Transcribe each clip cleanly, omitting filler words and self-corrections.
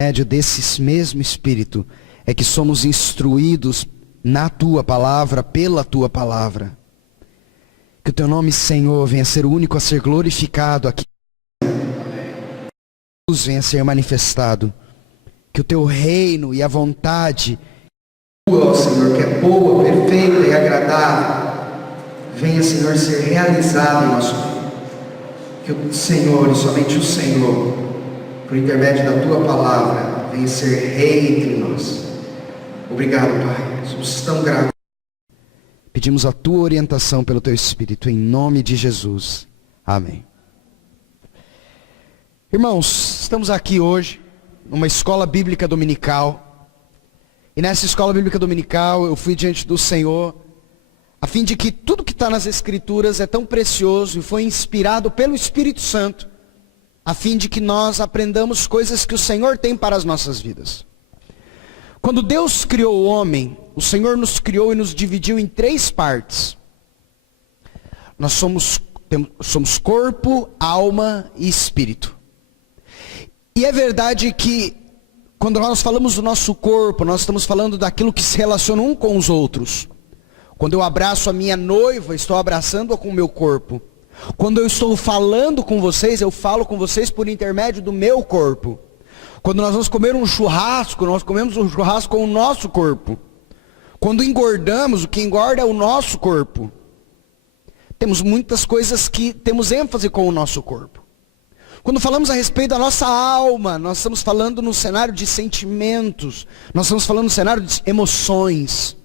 Médio desse mesmo Espírito é que somos instruídos na Tua Palavra, pela Tua Palavra. Que o Teu nome, Senhor, venha ser o único a ser glorificado aqui. Jesus venha ser manifestado. Que o Teu reino e a vontade, ó Senhor, que é boa, perfeita e agradável, venha, Senhor, ser realizado em nosso vida. Que o Senhor, e somente o Senhor, por intermédio da Tua Palavra, venha ser Rei entre nós. Obrigado, Pai. Somos tão gratos. Pedimos a Tua orientação pelo Teu Espírito, em nome de Jesus. Amém. Irmãos, estamos aqui hoje, numa escola bíblica dominical. E nessa escola bíblica dominical, eu fui diante do Senhor, a fim de que tudo que está nas Escrituras é tão precioso e foi inspirado pelo Espírito Santo, a fim de que nós aprendamos coisas que o Senhor tem para as nossas vidas. Quando Deus criou o homem, o Senhor nos criou e nos dividiu em 3 partes. Nós somos corpo, alma e espírito. E é verdade que quando nós falamos do nosso corpo, nós estamos falando daquilo que se relaciona um com os outros. Quando eu abraço a minha noiva, estou abraçando-a com o meu corpo. Quando eu estou falando com vocês, eu falo com vocês por intermédio do meu corpo. Quando nós vamos comer um churrasco, nós comemos um churrasco com o nosso corpo. Quando engordamos, o que engorda é o nosso corpo. Temos muitas coisas que temos ênfase com o nosso corpo. Quando falamos a respeito da nossa alma, nós estamos falando no cenário de sentimentos. Nós estamos falando no cenário de emoções.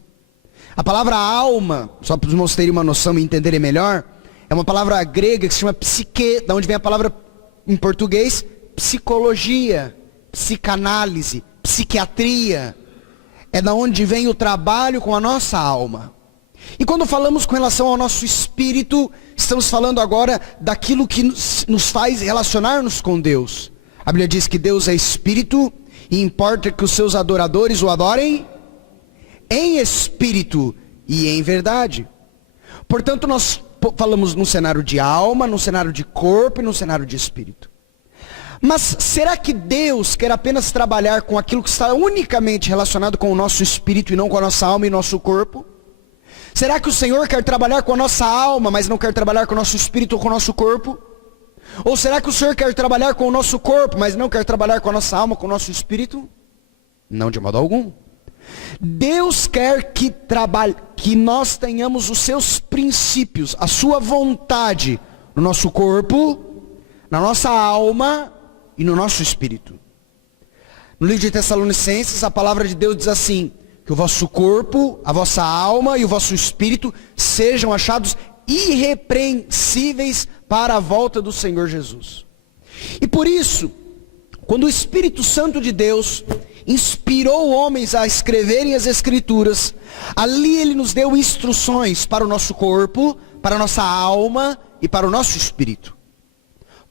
A palavra alma, só para os irmãos terem uma noção e entenderem melhor, é uma palavra grega que se chama psique, da onde vem a palavra em português, psicologia, psicanálise, psiquiatria. É da onde vem o trabalho com a nossa alma. E quando falamos com relação ao nosso espírito, estamos falando agora daquilo que nos faz relacionar-nos com Deus. A Bíblia diz que Deus é espírito e importa que os seus adoradores o adorem em espírito e em verdade. Portanto, nós falamos num cenário de alma, num cenário de corpo e num cenário de espírito. Mas será que Deus quer apenas trabalhar com aquilo que está unicamente relacionado com o nosso espírito e não com a nossa alma e nosso corpo? Será que o Senhor quer trabalhar com a nossa alma, mas não quer trabalhar com o nosso espírito ou com o nosso corpo? Ou será que o Senhor quer trabalhar com o nosso corpo, mas não quer trabalhar com a nossa alma, com o nosso espírito? Não, de modo algum. Deus quer que nós tenhamos os seus princípios, a sua vontade no nosso corpo, na nossa alma e no nosso espírito. No livro de Tessalonicenses, a palavra de Deus diz assim: que o vosso corpo, a vossa alma e o vosso espírito sejam achados irrepreensíveis para a volta do Senhor Jesus. E por isso, quando o Espírito Santo de Deus inspirou homens a escreverem as Escrituras, ali Ele nos deu instruções para o nosso corpo, para a nossa alma e para o nosso espírito.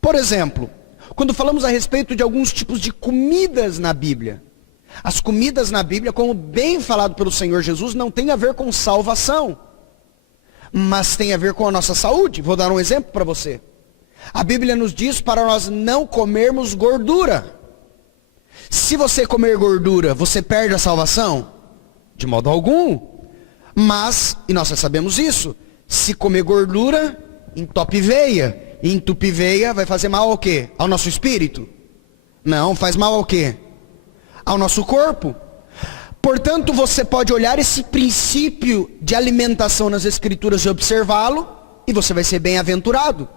Por exemplo, quando falamos a respeito de alguns tipos de comidas na Bíblia, as comidas na Bíblia, como bem falado pelo Senhor Jesus, não tem a ver com salvação, mas tem a ver com a nossa saúde. Vou dar um exemplo para você. A Bíblia nos diz para nós não comermos gordura. Se você comer gordura, você perde a salvação? De modo algum. Mas, e nós já sabemos isso, se comer gordura, entope veia. E entupir veia vai fazer mal ao quê? Ao nosso espírito? Não, faz mal ao quê? Ao nosso corpo. Portanto, você pode olhar esse princípio de alimentação nas Escrituras e observá-lo, e você vai ser bem-aventurado.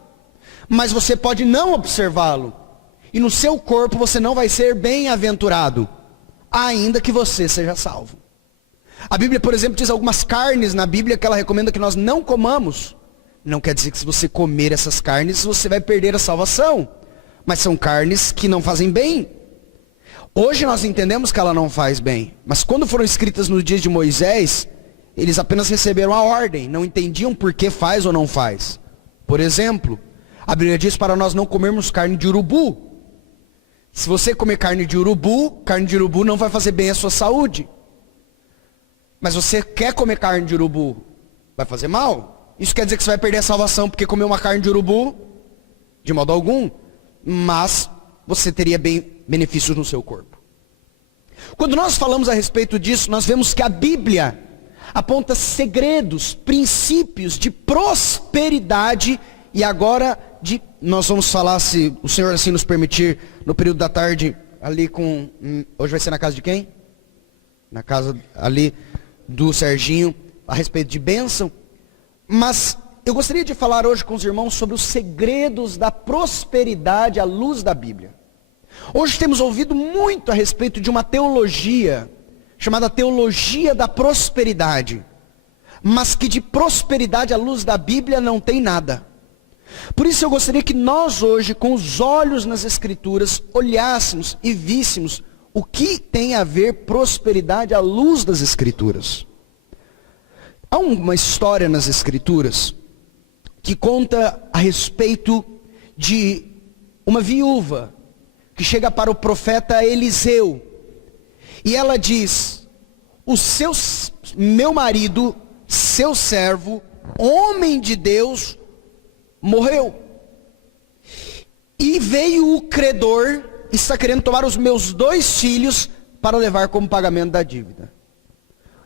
Mas você pode não observá-lo, e no seu corpo você não vai ser bem-aventurado, ainda que você seja salvo. A Bíblia, por exemplo, diz algumas carnes na Bíblia que ela recomenda que nós não comamos. Não quer dizer que se você comer essas carnes, você vai perder a salvação. Mas são carnes que não fazem bem. Hoje nós entendemos que ela não faz bem. Mas quando foram escritas nos dias de Moisés, eles apenas receberam a ordem. Não entendiam por que faz ou não faz. Por exemplo, a Bíblia diz para nós não comermos carne de urubu. Se você comer carne de urubu não vai fazer bem à sua saúde. Mas você quer comer carne de urubu, vai fazer mal? Isso quer dizer que você vai perder a salvação porque comeu uma carne de urubu? De modo algum. Mas você teria benefícios no seu corpo. Quando nós falamos a respeito disso, nós vemos que a Bíblia aponta segredos, princípios de prosperidade. E agora, nós vamos falar, se o Senhor assim nos permitir, no período da tarde, ali hoje vai ser na casa de quem? Na casa ali do Serginho, a respeito de bênção. Mas eu gostaria de falar hoje com os irmãos sobre os segredos da prosperidade à luz da Bíblia. Hoje temos ouvido muito a respeito de uma teologia, chamada teologia da prosperidade, mas que de prosperidade à luz da Bíblia não tem nada. Por isso eu gostaria que nós hoje, com os olhos nas Escrituras, olhássemos e víssemos o que tem a ver prosperidade à luz das Escrituras. Há uma história nas Escrituras que conta a respeito de uma viúva que chega para o profeta Eliseu. E ela diz: meu marido, seu servo, homem de Deus, morreu. E veio o credor, está querendo tomar os meus 2 filhos para levar como pagamento da dívida.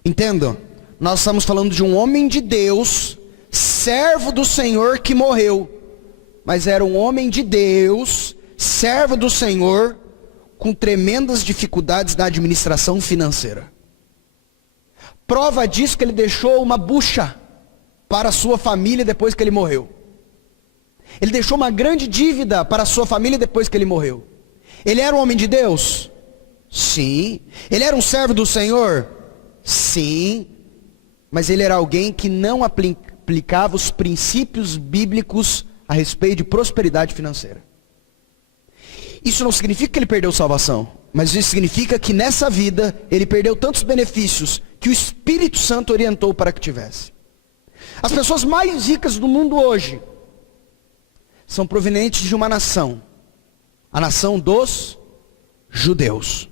Entendam, nós estamos falando de um homem de Deus, servo do Senhor, que morreu. Mas era um homem de Deus, servo do Senhor, com tremendas dificuldades na administração financeira. Prova disso que ele deixou uma bucha para a sua família depois que ele morreu. Ele deixou uma grande dívida para a sua família depois que ele morreu. Ele era um homem de Deus? Sim. Ele era um servo do Senhor? Sim. Mas ele era alguém que não aplicava os princípios bíblicos a respeito de prosperidade financeira. Isso não significa que ele perdeu salvação, mas isso significa que nessa vida ele perdeu tantos benefícios que o Espírito Santo orientou para que tivesse. As pessoas mais ricas do mundo hoje são provenientes de uma nação, a nação dos judeus.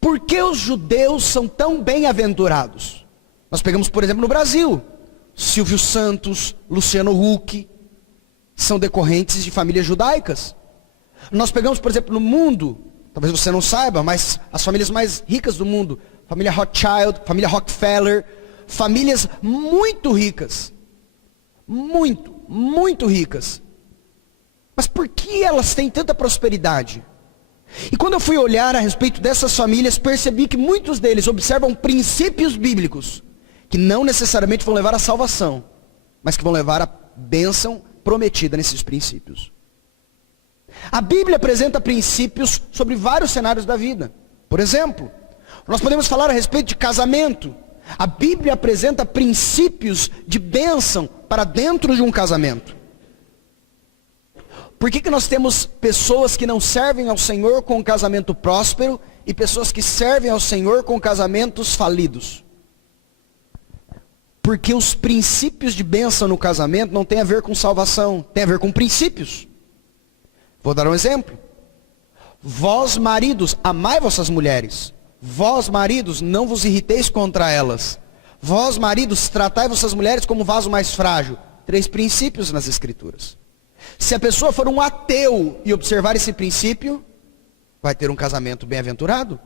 Por que os judeus são tão bem-aventurados? Nós pegamos, por exemplo, no Brasil, Silvio Santos, Luciano Huck, são decorrentes de famílias judaicas. Nós pegamos, por exemplo, no mundo, talvez você não saiba, mas as famílias mais ricas do mundo, família Rothschild, família Rockefeller, famílias muito ricas, muito ricas. Mas por que elas têm tanta prosperidade? E quando eu fui olhar a respeito dessas famílias, percebi que muitos deles observam princípios bíblicos, que não necessariamente vão levar à salvação, mas que vão levar à bênção prometida nesses princípios. A Bíblia apresenta princípios sobre vários cenários da vida. Por exemplo, nós podemos falar a respeito de casamento. A Bíblia apresenta princípios de bênção para dentro de um casamento. Por que nós temos pessoas que não servem ao Senhor com um casamento próspero e pessoas que servem ao Senhor com casamentos falidos? Porque os princípios de bênção no casamento não tem a ver com salvação, tem a ver com princípios. Vou dar um exemplo. Vós maridos, amai vossas mulheres. Vós maridos, não vos irriteis contra elas. Vós maridos, tratai vossas mulheres como vaso mais frágil. 3 princípios nas Escrituras. Se a pessoa for um ateu e observar esse princípio, vai ter um casamento bem-aventurado.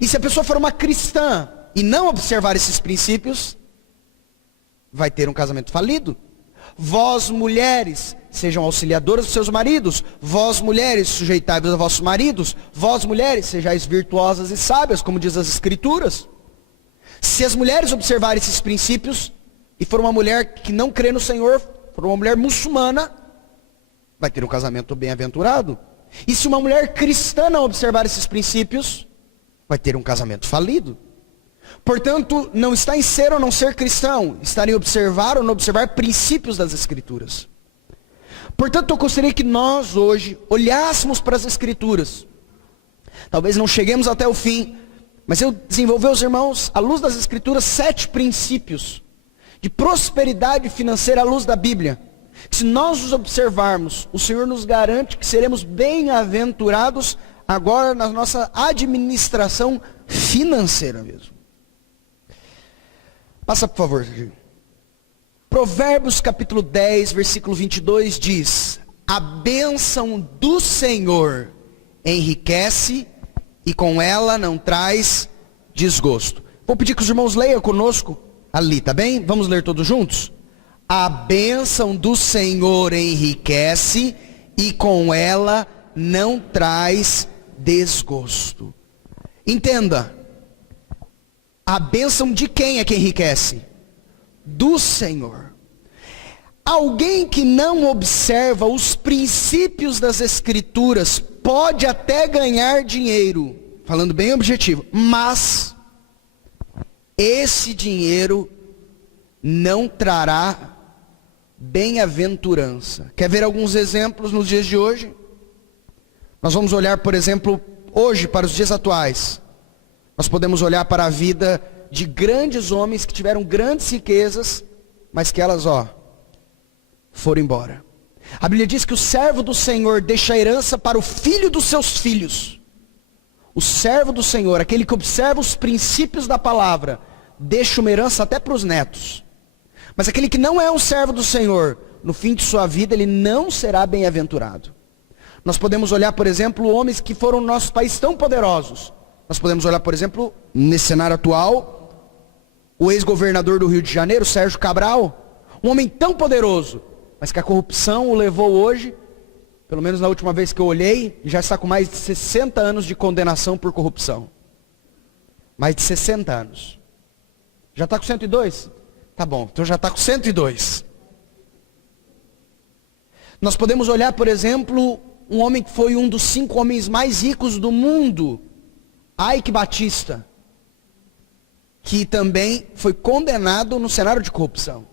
E se a pessoa for uma cristã e não observar esses princípios, vai ter um casamento falido. Vós mulheres, sejam auxiliadoras dos seus maridos. Vós mulheres, sujeitai-vos a vossos maridos. Vós mulheres, sejais virtuosas e sábias, como diz as Escrituras. Se as mulheres observarem esses princípios, e for uma mulher que não crê no Senhor, for uma mulher muçulmana, vai ter um casamento bem-aventurado. E se uma mulher cristã não observar esses princípios, vai ter um casamento falido. Portanto, não está em ser ou não ser cristão, está em observar ou não observar princípios das Escrituras. Portanto, eu gostaria que nós hoje olhássemos para as Escrituras. Talvez não cheguemos até o fim, mas eu desenvolvi aos irmãos, à luz das Escrituras, 7 princípios de prosperidade financeira à luz da Bíblia. Se nós os observarmos, o Senhor nos garante que seremos bem-aventurados agora na nossa administração financeira mesmo. Passa por favor, Serginho. Provérbios capítulo 10, versículo 22 diz: a bênção do Senhor enriquece e com ela não traz desgosto. Vou pedir que os irmãos leiam conosco ali, tá bem? Vamos ler todos juntos? A bênção do Senhor enriquece e com ela não traz desgosto. Entenda, a bênção de quem é que enriquece? Do Senhor. Alguém que não observa os princípios das Escrituras pode até ganhar dinheiro, falando bem objetivo, mas esse dinheiro não trará bem-aventurança. Quer ver alguns exemplos nos dias de hoje? Nós vamos olhar, por exemplo, hoje para os dias atuais. Nós podemos olhar para a vida de grandes homens que tiveram grandes riquezas, mas que elas, foram embora. A Bíblia diz que o servo do Senhor deixa a herança para o filho dos seus filhos. O servo do Senhor, aquele que observa os princípios da palavra, deixa uma herança até para os netos. Mas aquele que não é um servo do Senhor, no fim de sua vida, ele não será bem-aventurado. Nós podemos olhar, por exemplo, homens que foram no nosso país tão poderosos. Nós podemos olhar, por exemplo, nesse cenário atual, o ex-governador do Rio de Janeiro, Sérgio Cabral, um homem tão poderoso, mas que a corrupção o levou hoje, pelo menos na última vez que eu olhei, já está com mais de 60 anos de condenação por corrupção. Mais de 60 anos. Já está com 102? Tá bom, então já está com 102. Nós podemos olhar, por exemplo, um homem que foi um dos 5 homens mais ricos do mundo, Ike Batista, que também foi condenado no cenário de corrupção.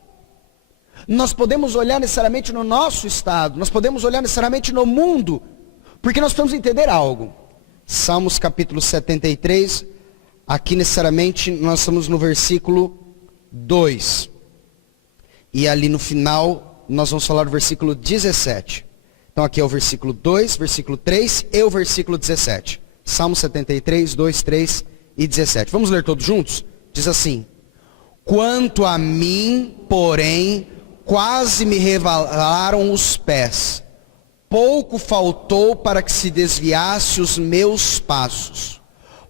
Nós podemos olhar necessariamente no nosso estado, nós podemos olhar necessariamente no mundo, porque nós precisamos entender algo. Salmos capítulo 73, aqui necessariamente nós estamos no versículo 2. E ali no final nós vamos falar do versículo 17. Então aqui é o versículo 2, versículo 3 e o versículo 17. Salmo 73, 2, 3 e 17. Vamos ler todos juntos? Diz assim: quanto a mim, porém, quase me resvalaram os pés. Pouco faltou para que se desviasse os meus passos.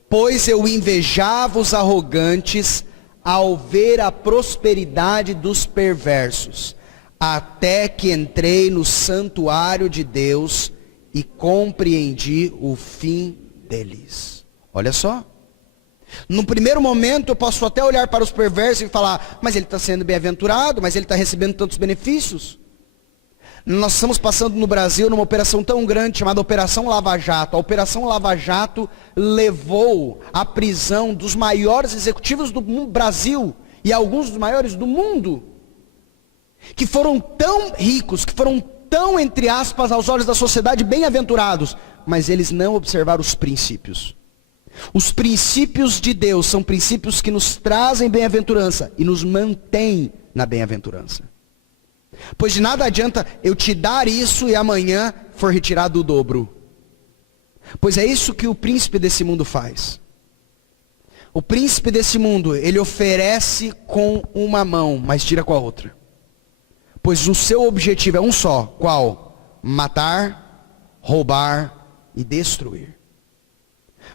Pois eu invejava os arrogantes ao ver a prosperidade dos perversos. Até que entrei no santuário de Deus e compreendi o fim deles. Olha só. No primeiro momento eu posso até olhar para os perversos e falar, mas ele está sendo bem-aventurado, mas ele está recebendo tantos benefícios. Nós estamos passando no Brasil numa operação tão grande chamada Operação Lava Jato. A Operação Lava Jato levou à prisão dos maiores executivos do Brasil e alguns dos maiores do mundo, que foram tão ricos, que foram tão, entre aspas, aos olhos da sociedade, bem-aventurados, mas eles não observaram os princípios. Os princípios de Deus são princípios que nos trazem bem-aventurança e nos mantêm na bem-aventurança. Pois de nada adianta eu te dar isso e amanhã for retirado o dobro. Pois é isso que o príncipe desse mundo faz. O príncipe desse mundo, ele oferece com uma mão, mas tira com a outra. Pois o seu objetivo é um só. Qual? Matar, roubar e destruir.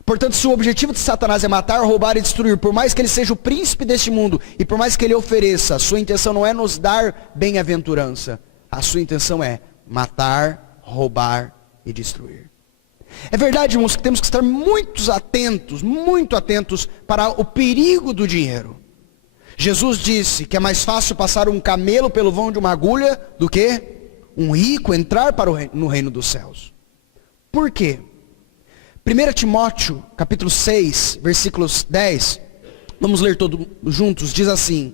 Portanto, se o objetivo de Satanás é matar, roubar e destruir, por mais que ele seja o príncipe deste mundo, e por mais que ele ofereça, a sua intenção não é nos dar bem-aventurança. A sua intenção é matar, roubar e destruir. É verdade, irmãos, que temos que estar muito atentos para o perigo do dinheiro. Jesus disse que é mais fácil passar um camelo pelo vão de uma agulha do que um rico entrar no reino dos céus. Por quê? 1 Timóteo, capítulo 6, versículos 10, vamos ler todos juntos, diz assim: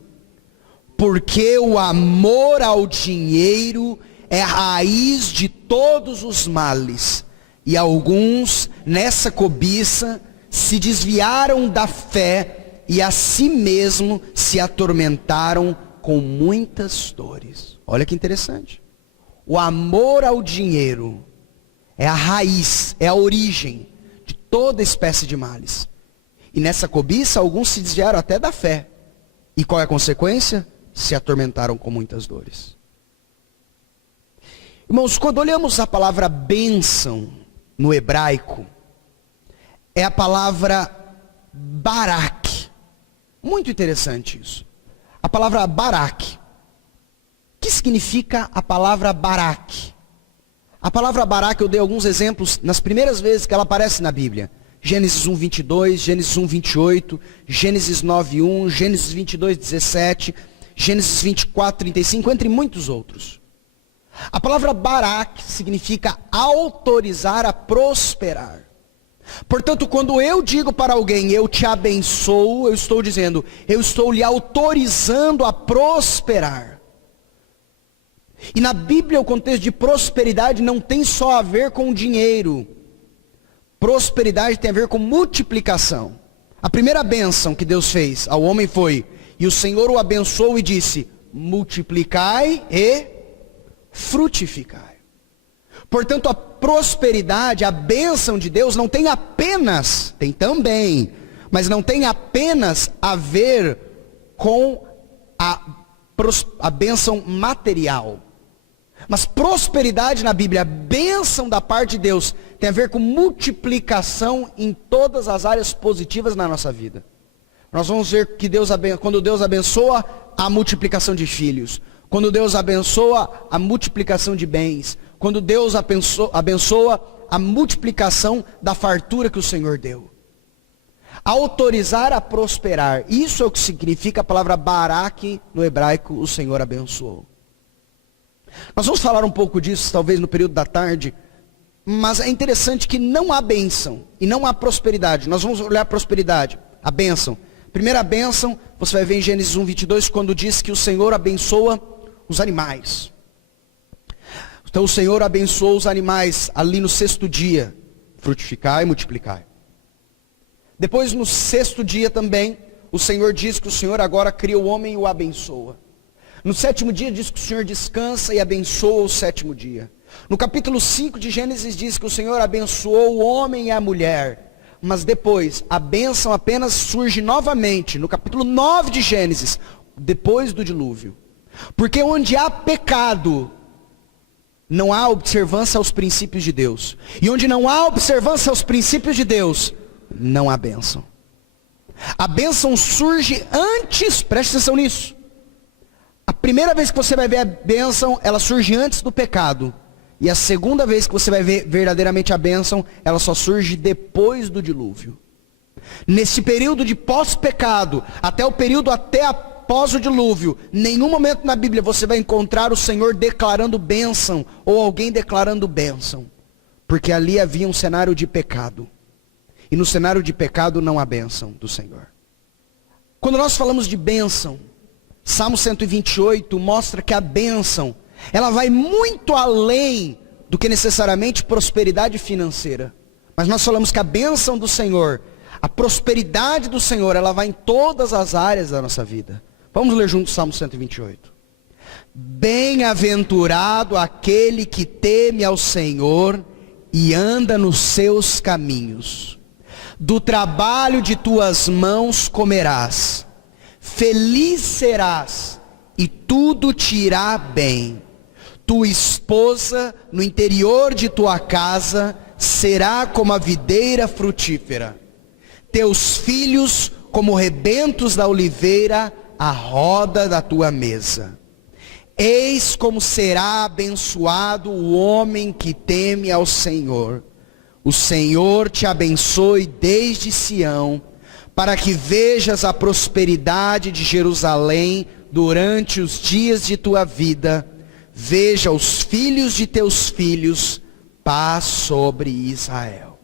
porque o amor ao dinheiro é a raiz de todos os males, e alguns, nessa cobiça, se desviaram da fé e a si mesmo se atormentaram com muitas dores. Olha que interessante. O amor ao dinheiro é a raiz, é a origem de toda espécie de males. E nessa cobiça, alguns se desviaram até da fé. E qual é a consequência? Se atormentaram com muitas dores. Irmãos, quando olhamos a palavra bênção no hebraico, é a palavra Barak. Muito interessante isso. A palavra Barak. O que significa a palavra Barak? A palavra Barak, eu dei alguns exemplos nas primeiras vezes que ela aparece na Bíblia. Gênesis 1, 22, Gênesis 1, 28, Gênesis 9, 1, Gênesis 22, 17, Gênesis 24, 35, entre muitos outros. A palavra Barak significa autorizar a prosperar. Portanto, quando eu digo para alguém, eu te abençoo, eu estou dizendo, eu estou lhe autorizando a prosperar. E na Bíblia o contexto de prosperidade não tem só a ver com dinheiro. Prosperidade tem a ver com multiplicação. A primeira bênção que Deus fez ao homem foi, e o Senhor o abençoou e disse, multiplicai e frutificai. Portanto, a prosperidade, a bênção de Deus não tem apenas, tem também, mas não tem apenas a ver com a bênção material. Mas prosperidade na Bíblia, a bênção da parte de Deus, tem a ver com multiplicação em todas as áreas positivas na nossa vida. Nós vamos ver que quando Deus abençoa, a multiplicação de filhos. Quando Deus abençoa, a multiplicação de bens. Quando Deus abençoa, a multiplicação da fartura que o Senhor deu. Autorizar a prosperar. Isso é o que significa a palavra Barak no hebraico, o Senhor abençoou. Nós vamos falar um pouco disso, talvez no período da tarde, mas é interessante que não há bênção e não há prosperidade. Nós vamos olhar a prosperidade, a bênção. Primeira bênção, você vai ver em Gênesis 1, 22, quando diz que o Senhor abençoa os animais. Então o Senhor abençoou os animais ali no sexto dia, frutificai e multiplicai. Depois no sexto dia também, o Senhor diz que o Senhor agora cria o homem e o abençoa. No sétimo dia diz que o Senhor descansa e abençoa o sétimo dia. No capítulo 5 de Gênesis diz que o Senhor abençoou o homem e a mulher. Mas depois, a bênção apenas surge novamente, no capítulo 9 de Gênesis, depois do dilúvio. Porque onde há pecado, não há observância aos princípios de Deus. E onde não há observância aos princípios de Deus, não há bênção. A bênção surge antes, preste atenção nisso. A primeira vez que você vai ver a bênção, ela surge antes do pecado. E a segunda vez que você vai ver verdadeiramente a bênção, ela só surge depois do dilúvio. Nesse período de pós-pecado, até o período após o dilúvio, nenhum momento na Bíblia você vai encontrar o Senhor declarando bênção, ou alguém declarando bênção. Porque ali havia um cenário de pecado. E no cenário de pecado não há bênção do Senhor. Quando nós falamos de bênção, Salmo 128 mostra que a bênção, ela vai muito além do que necessariamente prosperidade financeira. Mas nós falamos que a bênção do Senhor, a prosperidade do Senhor, ela vai em todas as áreas da nossa vida. Vamos ler juntos Salmo 128. Bem-aventurado aquele que teme ao Senhor e anda nos seus caminhos. Do trabalho de tuas mãos comerás. Feliz serás, e tudo te irá bem. Tua esposa, no interior de tua casa, será como a videira frutífera. Teus filhos, como rebentos da oliveira, à roda da tua mesa. Eis como será abençoado o homem que teme ao Senhor. O Senhor te abençoe desde Sião, para que vejas a prosperidade de Jerusalém durante os dias de tua vida. Veja os filhos de teus filhos, paz sobre Israel.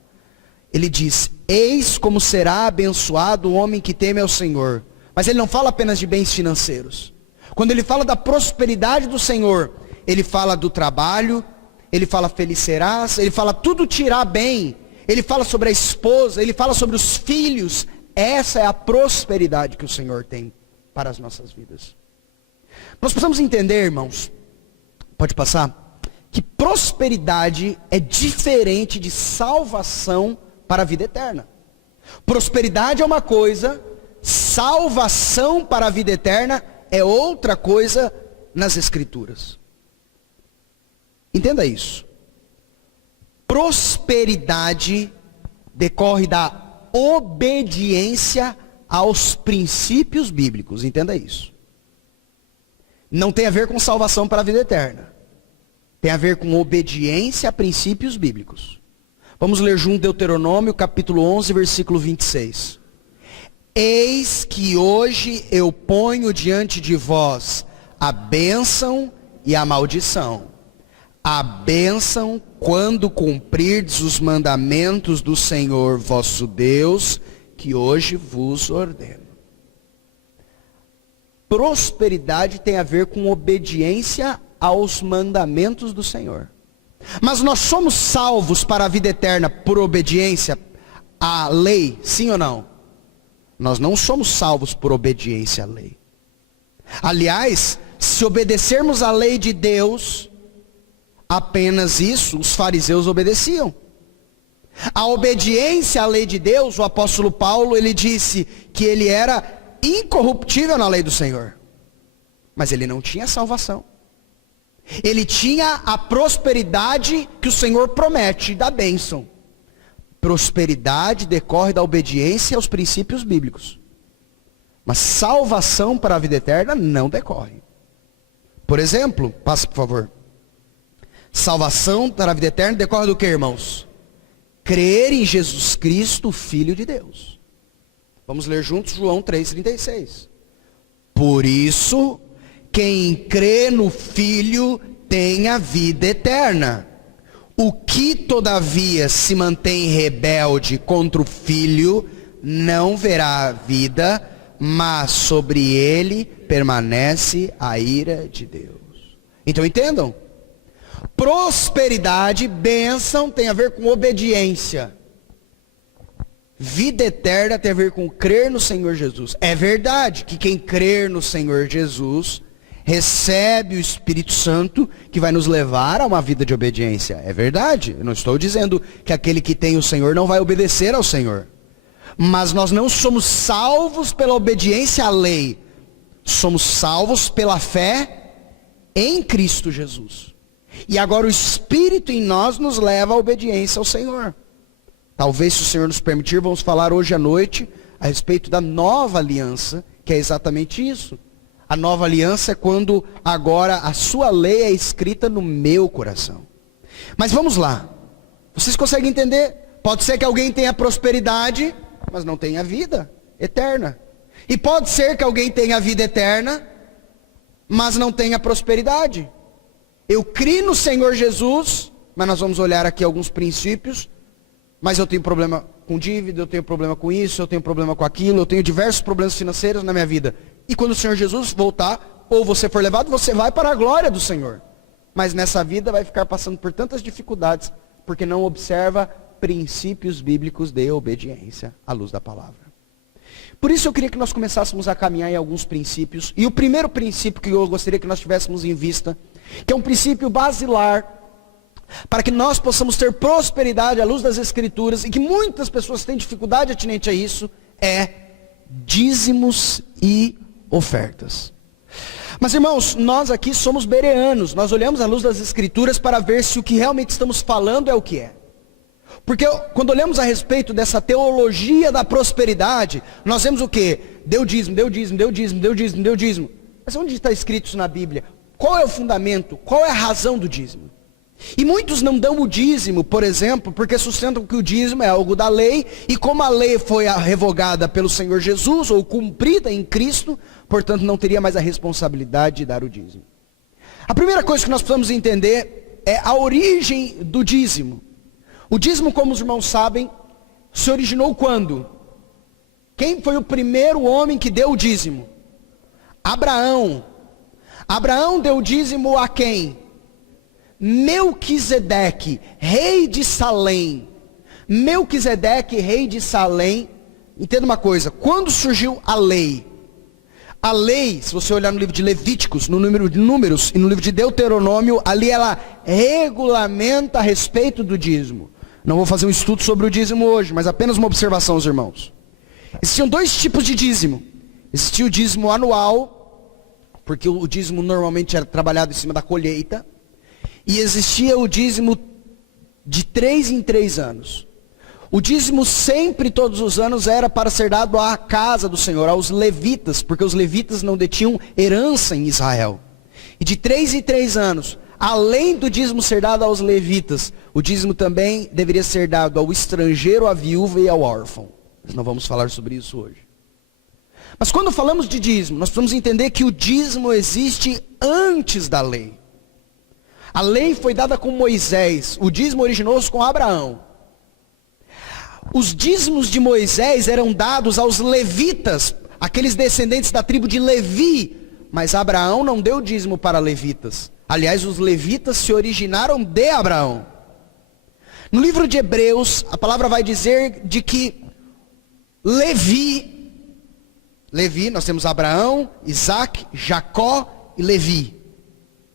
Ele diz, eis como será abençoado o homem que teme ao Senhor. Mas ele não fala apenas de bens financeiros. Quando ele fala da prosperidade do Senhor, ele fala do trabalho, ele fala feliz serás, ele fala tudo te irá bem. Ele fala sobre a esposa, ele fala sobre os filhos. Essa é a prosperidade que o Senhor tem para as nossas vidas. Nós precisamos entender, irmãos, pode passar, que prosperidade é diferente de salvação para a vida eterna. Prosperidade é uma coisa, salvação para a vida eterna é outra coisa nas Escrituras. Entenda isso. Prosperidade decorre da obediência aos princípios bíblicos. Entenda isso. Não tem a ver com salvação para a vida eterna. Tem a ver com obediência a princípios bíblicos. Vamos ler junto Deuteronômio, capítulo 11, versículo 26. Eis que hoje eu ponho diante de vós a bênção e a maldição. A bênção quando cumprirdes os mandamentos do Senhor vosso Deus, que hoje vos ordeno. Prosperidade tem a ver com obediência aos mandamentos do Senhor. Mas nós somos salvos para a vida eterna por obediência à lei, sim ou não? Nós não somos salvos por obediência à lei. Aliás, se obedecermos à lei de Deus, apenas isso os fariseus obedeciam. A obediência à lei de Deus, o apóstolo Paulo, ele disse que ele era incorruptível na lei do Senhor. Mas ele não tinha salvação. Ele tinha a prosperidade que o Senhor promete, da bênção. Prosperidade decorre da obediência aos princípios bíblicos. Mas salvação para a vida eterna não decorre. Por exemplo, passe por favor. Salvação para a vida eterna decorre do que, irmãos? Crer em Jesus Cristo, Filho de Deus. Vamos ler juntos João 3,36. Por isso, quem crê no Filho tem a vida eterna. O que todavia se mantém rebelde contra o Filho, não verá a vida, mas sobre ele permanece a ira de Deus. Então entendam. Prosperidade, bênção, tem a ver com obediência. Vida eterna tem a ver com crer no Senhor Jesus. É verdade que quem crer no Senhor Jesus recebe o Espírito Santo que vai nos levar a uma vida de obediência. É verdade. Eu não estou dizendo que aquele que tem o Senhor não vai obedecer ao Senhor. Mas nós não somos salvos pela obediência à lei. Somos salvos pela fé em Cristo Jesus. E agora o Espírito em nós nos leva à obediência ao Senhor. Talvez, se o Senhor nos permitir, vamos falar hoje à noite a respeito da nova aliança, que é exatamente isso. A nova aliança é quando agora a sua lei é escrita no meu coração. Mas vamos lá. Vocês conseguem entender? Pode ser que alguém tenha prosperidade, mas não tenha vida eterna. E pode ser que alguém tenha vida eterna, mas não tenha prosperidade. Eu crio no Senhor Jesus, mas nós vamos olhar aqui alguns princípios. Mas eu tenho problema com dívida, eu tenho problema com isso, eu tenho problema com aquilo, eu tenho diversos problemas financeiros na minha vida. E quando o Senhor Jesus voltar, ou você for levado, você vai para a glória do Senhor. Mas nessa vida vai ficar passando por tantas dificuldades, porque não observa princípios bíblicos de obediência à luz da palavra. Por isso eu queria que nós começássemos a caminhar em alguns princípios. E o primeiro princípio que eu gostaria que nós tivéssemos em vista, que é um princípio basilar, para que nós possamos ter prosperidade à luz das Escrituras, e que muitas pessoas têm dificuldade atinente a isso, é dízimos e ofertas. Mas irmãos, nós aqui somos bereanos, nós olhamos à luz das Escrituras para ver se o que realmente estamos falando é o que é. Porque quando olhamos a respeito dessa teologia da prosperidade, nós vemos o que? Deu dízimo, deu dízimo, deu dízimo, deu dízimo, deu dízimo. Mas onde está escrito isso na Bíblia? Qual é o fundamento? Qual é a razão do dízimo? E muitos não dão o dízimo, por exemplo, porque sustentam que o dízimo é algo da lei, e como a lei foi revogada pelo Senhor Jesus, ou cumprida em Cristo, portanto não teria mais a responsabilidade de dar o dízimo. A primeira coisa que nós precisamos entender é a origem do dízimo. O dízimo, como os irmãos sabem, se originou quando? Quem foi o primeiro homem que deu o dízimo? Abraão. Abraão deu o dízimo a quem? Melquisedeque, rei de Salém. Melquisedeque, rei de Salém. Entenda uma coisa, quando surgiu a lei? A lei, se você olhar no livro de Levíticos, no número de Números e no livro de Deuteronômio, ali ela regulamenta a respeito do dízimo. Não vou fazer um estudo sobre o dízimo hoje, mas apenas uma observação, os irmãos. Existiam dois tipos de dízimo. Existia o dízimo anual, porque o dízimo normalmente era trabalhado em cima da colheita. E existia o dízimo de 3 em 3 anos. O dízimo sempre, todos os anos, era para ser dado à casa do Senhor, aos levitas, porque os levitas não detinham herança em Israel. E de 3 em 3 anos, além do dízimo ser dado aos levitas, o dízimo também deveria ser dado ao estrangeiro, à viúva e ao órfão. Mas não vamos falar sobre isso hoje. Mas quando falamos de dízimo, nós precisamos entender que o dízimo existe antes da lei. A lei foi dada com Moisés, o dízimo originou-se com Abraão. Os dízimos de Moisés eram dados aos levitas, aqueles descendentes da tribo de Levi, mas Abraão não deu dízimo para levitas. Aliás, os levitas se originaram de Abraão. No livro de Hebreus, a palavra vai dizer de que Levi, nós temos Abraão, Isaac, Jacó e Levi.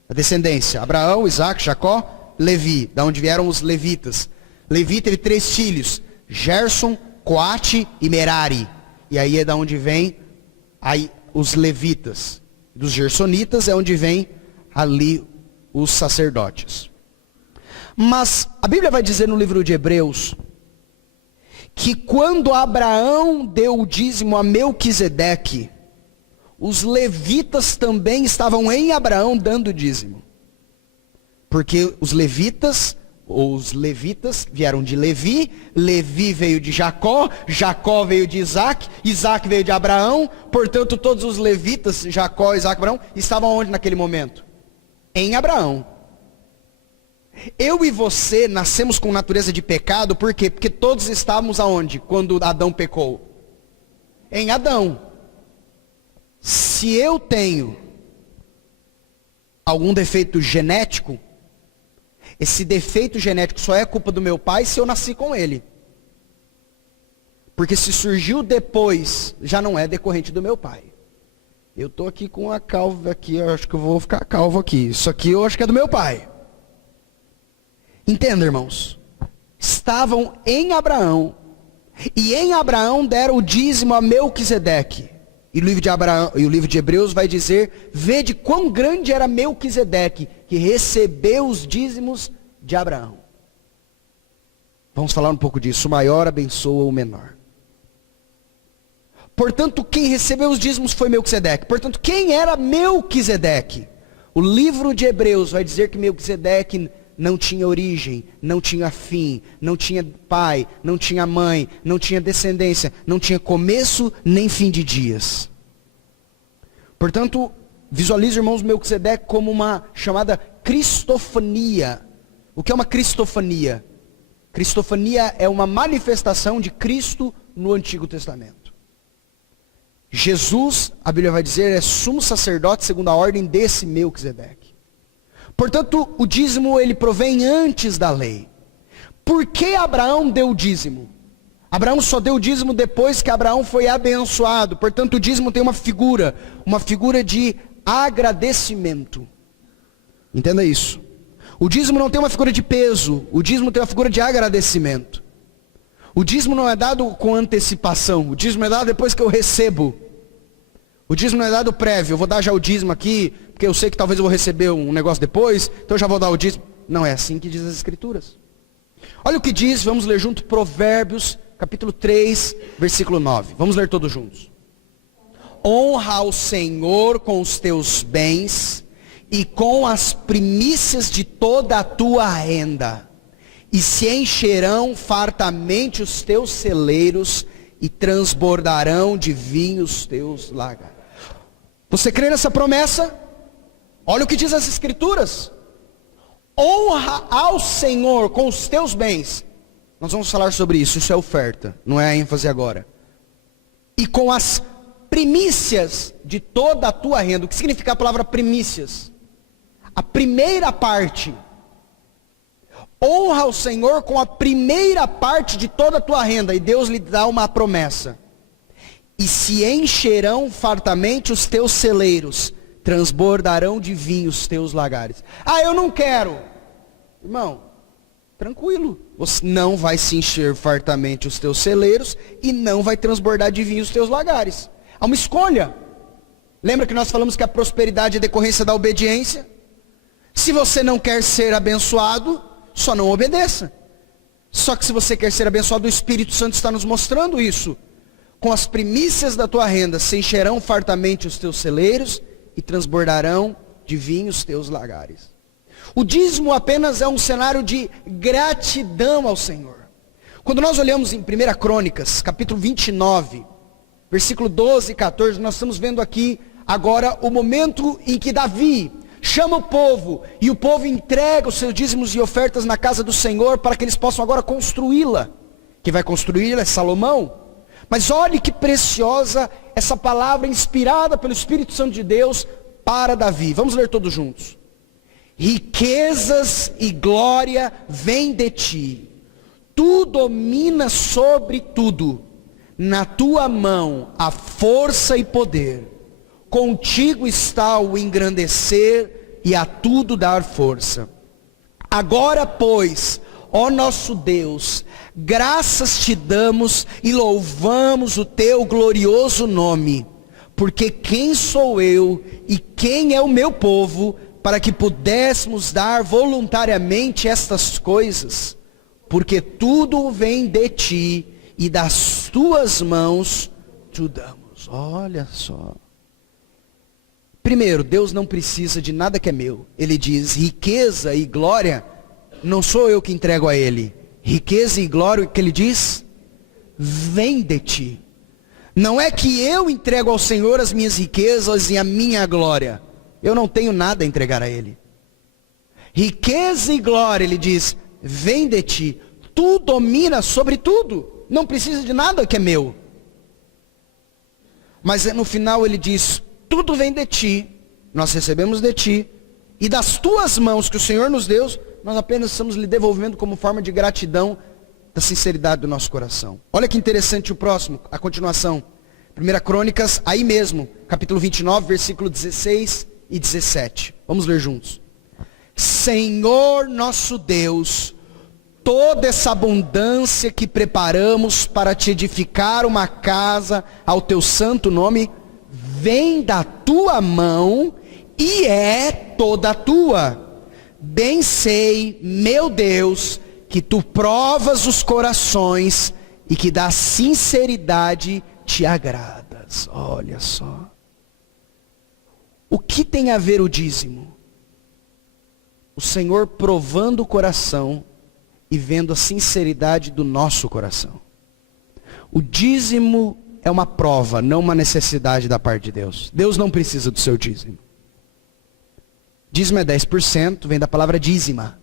A descendência, Abraão, Isaac, Jacó, Levi, da onde vieram os levitas. Levi teve 3 filhos, Gerson, Coate e Merari. E aí é da onde vem aí os levitas. Dos gersonitas é onde vem ali os sacerdotes. Mas a Bíblia vai dizer no livro de Hebreus que quando Abraão deu o dízimo a Melquisedeque, os levitas também estavam em Abraão dando dízimo. Porque os levitas vieram de Levi, Levi veio de Jacó, Jacó veio de Isaac, Isaac veio de Abraão, portanto todos os levitas, Jacó, Isaac e Abraão, estavam onde naquele momento? Em Abraão. Eu e você nascemos com natureza de pecado, por quê? Porque todos estávamos aonde? Quando Adão pecou? Em Adão. Se eu tenho algum defeito genético, esse defeito genético só é culpa do meu pai se eu nasci com ele. Porque se surgiu depois, já não é decorrente do meu pai. Eu estou aqui com a calva aqui, eu acho que eu vou ficar calvo aqui. Isso aqui eu acho que é do meu pai. Entenda, irmãos. Estavam em Abraão. E em Abraão deram o dízimo a Melquisedeque. E o livro de Hebreus vai dizer, vede quão grande era Melquisedeque, que recebeu os dízimos de Abraão. Vamos falar um pouco disso. O maior abençoa o menor. Portanto, quem recebeu os dízimos foi Melquisedeque. Portanto, quem era Melquisedeque? O livro de Hebreus vai dizer que Melquisedeque não tinha origem, não tinha fim, não tinha pai, não tinha mãe, não tinha descendência, não tinha começo nem fim de dias. Portanto, visualize, irmãos, Melquisedeque como uma chamada cristofania. O que é uma cristofania? Cristofania é uma manifestação de Cristo no Antigo Testamento. Jesus, a Bíblia vai dizer, é sumo sacerdote segundo a ordem desse Melquisedeque. Portanto, o dízimo ele provém antes da lei. Por que Abraão deu o dízimo? Abraão só deu o dízimo depois que Abraão foi abençoado. Portanto, o dízimo tem uma figura de agradecimento. Entenda isso. O dízimo não tem uma figura de peso, o dízimo tem uma figura de agradecimento. O dízimo não é dado com antecipação, o dízimo é dado depois que eu recebo. O dízimo não é dado prévio, eu vou dar já o dízimo aqui, porque eu sei que talvez eu vou receber um negócio depois, então eu já vou dar o dízimo. Não é assim que diz as Escrituras. Olha o que diz, vamos ler junto, Provérbios, capítulo 3, versículo 9. Vamos ler todos juntos. Honra ao Senhor com os teus bens e com as primícias de toda a tua renda, e se encherão fartamente os teus celeiros e transbordarão de vinho os teus lagares. Você crê nessa promessa? Olha o que diz as Escrituras. Honra ao Senhor com os teus bens. Nós vamos falar sobre isso, isso é oferta, não é a ênfase agora. E com as primícias de toda a tua renda. O que significa a palavra primícias? A primeira parte. Honra ao Senhor com a primeira parte de toda a tua renda. E Deus lhe dá uma promessa. E se encherão fartamente os teus celeiros, transbordarão de vinho os teus lagares. Ah, eu não quero. Irmão, tranquilo. Você não vai se encher fartamente os teus celeiros e não vai transbordar de vinho os teus lagares. Há uma escolha. Lembra que nós falamos que a prosperidade é decorrência da obediência? Se você não quer ser abençoado, só não obedeça. Só que se você quer ser abençoado, o Espírito Santo está nos mostrando isso. Com as primícias da tua renda se encherão fartamente os teus celeiros e transbordarão de vinho os teus lagares. O dízimo apenas é um cenário de gratidão ao Senhor. Quando nós olhamos em 1 Crônicas, capítulo 29, versículo 12 e 14, nós estamos vendo aqui agora o momento em que Davi chama o povo, e o povo entrega os seus dízimos e ofertas na casa do Senhor, para que eles possam agora construí-la. Quem vai construí-la é Salomão. Mas olhe que preciosa essa palavra inspirada pelo Espírito Santo de Deus para Davi. Vamos ler todos juntos. Riquezas e glória vêm de ti, tu dominas sobre tudo, na tua mão há força e poder, contigo está o engrandecer e a tudo dar força. Agora, pois, ó nosso Deus, graças te damos e louvamos o teu glorioso nome, porque quem sou eu e quem é o meu povo, para que pudéssemos dar voluntariamente estas coisas? Porque tudo vem de ti, e das tuas mãos te damos. Olha só. Primeiro, Deus não precisa de nada que é meu. Ele diz, riqueza e glória, não sou eu que entrego a Ele. Riqueza e glória, o que Ele diz? Vem de ti. Não é que eu entrego ao Senhor as minhas riquezas e a minha glória. Eu não tenho nada a entregar a Ele. Riqueza e glória, Ele diz, vem de ti. Tu dominas sobre tudo. Não precisa de nada que é meu. Mas no final Ele diz, tudo vem de ti. Nós recebemos de ti. E das tuas mãos que o Senhor nos deu, nós apenas estamos lhe devolvendo como forma de gratidão da sinceridade do nosso coração. Olha que interessante o próximo, a continuação. 1 Crônicas, aí mesmo, capítulo 29, versículo 16 e 17. Vamos ler juntos. Senhor nosso Deus, toda essa abundância que preparamos para te edificar uma casa ao teu santo nome, vem da tua mão e é toda tua. Bem sei, meu Deus, que tu provas os corações e que da sinceridade te agradas. Olha só. O que tem a ver o dízimo? O Senhor provando o coração e vendo a sinceridade do nosso coração. O dízimo é uma prova, não uma necessidade da parte de Deus. Deus não precisa do seu dízimo. Dízimo é 10%, vem da palavra dízima.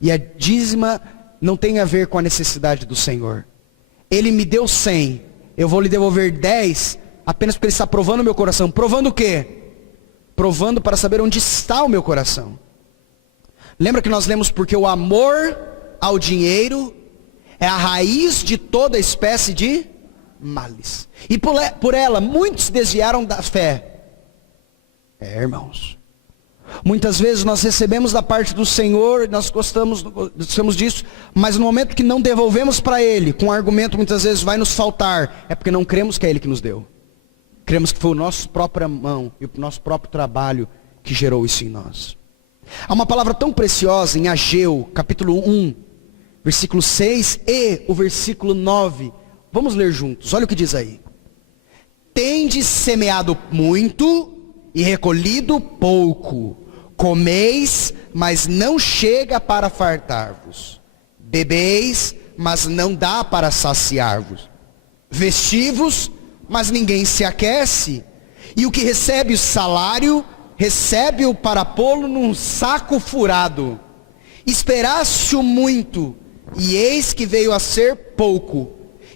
E a dízima não tem a ver com a necessidade do Senhor. Ele me deu 100, eu vou lhe devolver 10, apenas porque Ele está provando o meu coração. Provando o quê? Provando para saber onde está o meu coração. Lembra que nós lemos, porque o amor ao dinheiro é a raiz de toda espécie de males. E por ela, muitos desviaram da fé. Irmãos. Muitas vezes nós recebemos da parte do Senhor, nós gostamos disso, mas no momento que não devolvemos para Ele, com um argumento muitas vezes vai nos faltar, é porque não cremos que é Ele que nos deu. Cremos que foi o nosso própria mão e o nosso próprio trabalho que gerou isso em nós. Há uma palavra tão preciosa em Ageu, capítulo 1, versículo 6 e o versículo 9. Vamos ler juntos, olha o que diz aí. Tendes semeado muito e recolhido pouco. Comeis, mas não chega para fartar-vos. Bebeis, mas não dá para saciar-vos. Vestivos, mas ninguém se aquece. E o que recebe o salário, recebe-o para pô-lo num saco furado. Esperaste-o muito, e eis que veio a ser pouco.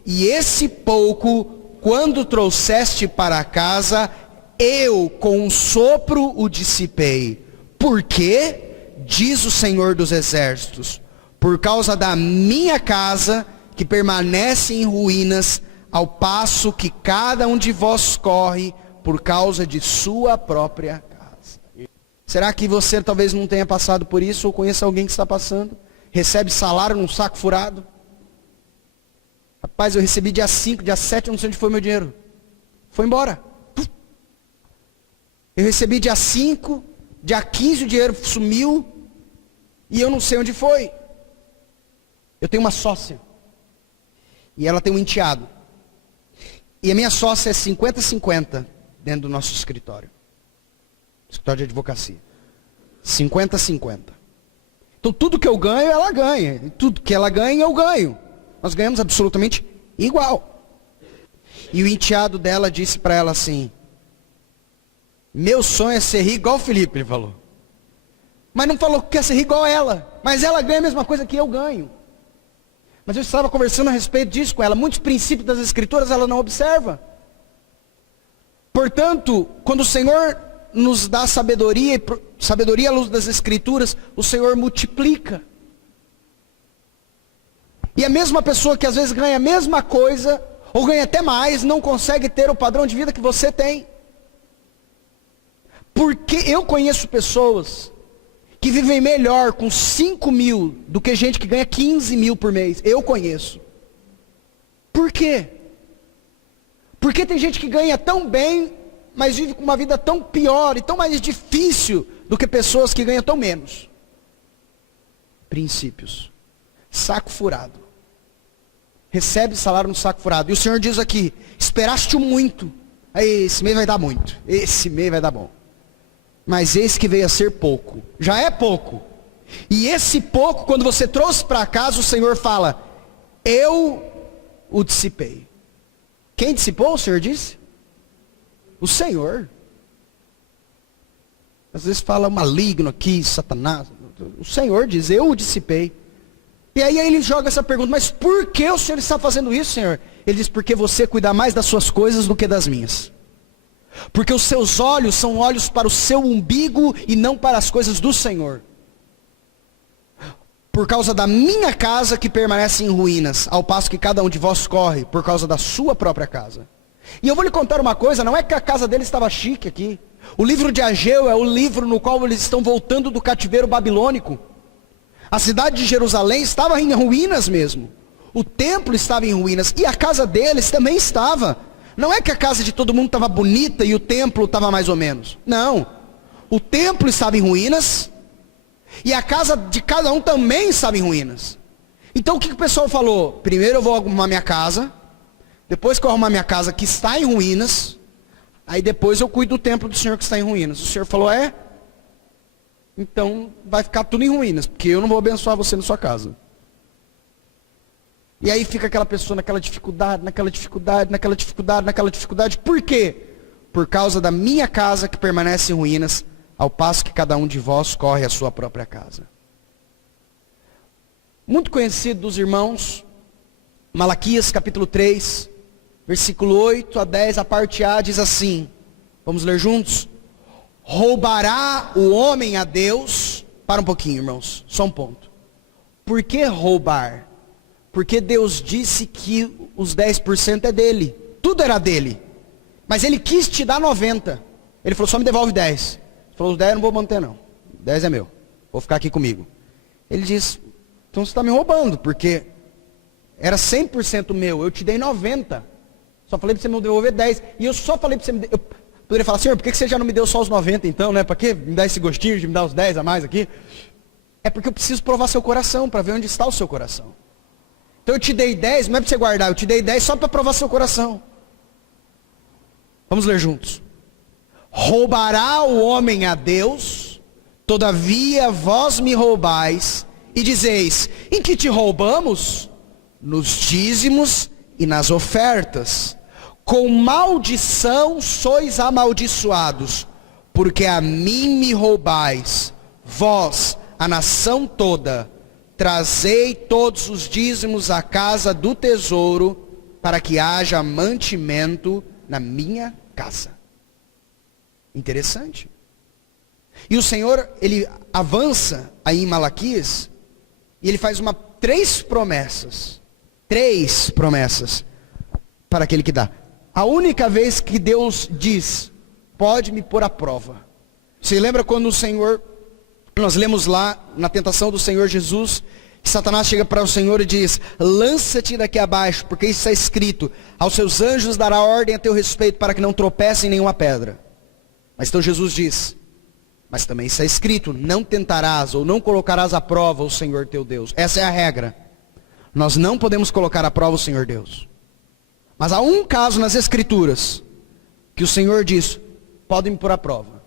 E esse pouco, quando trouxeste para casa, eu com um sopro o dissipei. Por quê? Diz o Senhor dos Exércitos. Por causa da minha casa, que permanece em ruínas, ao passo que cada um de vós corre por causa de sua própria casa. Será que você talvez não tenha passado por isso, ou conheça alguém que está passando? Recebe salário num saco furado? Rapaz, eu recebi dia 5, dia 7, eu não sei onde foi meu dinheiro. Foi embora. Eu recebi dia 5, dia 15 o dinheiro sumiu, e eu não sei onde foi. Eu tenho uma sócia. E ela tem um enteado. E a minha sócia é 50-50 dentro do nosso escritório. Escritório de advocacia. 50-50. Então tudo que eu ganho, ela ganha. E tudo que ela ganha, eu ganho. Nós ganhamos absolutamente igual. E o enteado dela disse para ela assim: meu sonho é ser rico igual o Felipe, ele falou. Mas não falou que quer ser rico igual ela. Mas ela ganha a mesma coisa que eu ganho. Mas eu estava conversando a respeito disso com ela. Muitos princípios das Escrituras ela não observa. Portanto, quando o Senhor nos dá sabedoria à luz das Escrituras, o Senhor multiplica. E a mesma pessoa que às vezes ganha a mesma coisa, ou ganha até mais, não consegue ter o padrão de vida que você tem. Porque eu conheço pessoas que vivem melhor com 5 mil do que gente que ganha 15 mil por mês. Eu conheço. Por quê? Porque tem gente que ganha tão bem, mas vive com uma vida tão pior e tão mais difícil do que pessoas que ganham tão menos. Princípios. Saco furado. Recebe salário no saco furado. E o Senhor diz aqui: esperaste muito. Aí, esse mês vai dar muito. Esse mês vai dar bom. Mas esse que veio a ser pouco. Já é pouco. E esse pouco, quando você trouxe para casa, o Senhor fala: eu o dissipei. Quem dissipou, o Senhor disse? O Senhor. Às vezes fala maligno aqui, Satanás. O Senhor diz: eu o dissipei. E aí ele joga essa pergunta: mas por que o Senhor está fazendo isso, Senhor? Ele diz: porque você cuida mais das suas coisas do que das minhas. Porque os seus olhos são olhos para o seu umbigo e não para as coisas do Senhor. Por causa da minha casa que permanece em ruínas, ao passo que cada um de vós corre por causa da sua própria casa. E eu vou lhe contar uma coisa: não é que a casa dele estava chique aqui. O livro de Ageu é o livro no qual eles estão voltando do cativeiro babilônico. A cidade de Jerusalém estava em ruínas mesmo. O templo estava em ruínas e a casa deles também estava. Não é que a casa de todo mundo estava bonita e o templo estava mais ou menos. Não. O templo estava em ruínas e a casa de cada um também estava em ruínas. Então o que o pessoal falou? Primeiro eu vou arrumar minha casa. Depois que eu arrumar minha casa que está em ruínas, aí depois eu cuido do templo do Senhor que está em ruínas. O Senhor falou: é? Então vai ficar tudo em ruínas, porque eu não vou abençoar você na sua casa. E aí fica aquela pessoa naquela dificuldade. Por quê? Por causa da minha casa que permanece em ruínas, ao passo que cada um de vós corre a sua própria casa. Muito conhecido dos irmãos, Malaquias capítulo 3, versículo 8 a 10, a parte A diz assim, vamos ler juntos? Roubará o homem a Deus? Para um pouquinho, irmãos, só um ponto. Por que roubar? Porque Deus disse que os 10% é dele. Tudo era dele. Mas ele quis te dar 90. Ele falou: só me devolve 10. Ele falou: os 10 eu não vou manter não. 10 é meu. Vou ficar aqui comigo. Ele disse: então você está me roubando, porque era 100% meu. Eu te dei 90. Só falei para você me devolver 10. E eu só falei para você me... Eu poderia falar: Senhor, por que você já não me deu só os 90 então, né? Para que me dar esse gostinho de me dar os 10 a mais aqui? É porque eu preciso provar seu coração, para ver onde está o seu coração. Então eu te dei 10, não é para você guardar, eu te dei 10 só para provar seu coração. Vamos ler juntos. Roubará o homem a Deus? Todavia vós me roubais e dizeis: em que te roubamos? Nos dízimos e nas ofertas. Com maldição sois amaldiçoados, porque a mim me roubais, vós, a nação toda. Trazei todos os dízimos à casa do tesouro, para que haja mantimento na minha casa. Interessante. E o Senhor, ele avança aí em Malaquias, e ele faz três promessas para aquele que dá. A única vez que Deus diz: pode me pôr à prova. Você lembra quando o Senhor... Nós lemos lá, na tentação do Senhor Jesus, que Satanás chega para o Senhor e diz: lança-te daqui abaixo, porque isso está escrito: aos seus anjos dará ordem a teu respeito, para que não tropecem em nenhuma pedra. Mas então Jesus diz: mas também está escrito: não tentarás ou não colocarás à prova o Senhor teu Deus. Essa é a regra. Nós não podemos colocar à prova o Senhor Deus. Mas há um caso nas Escrituras que o Senhor diz, podem me pôr à prova.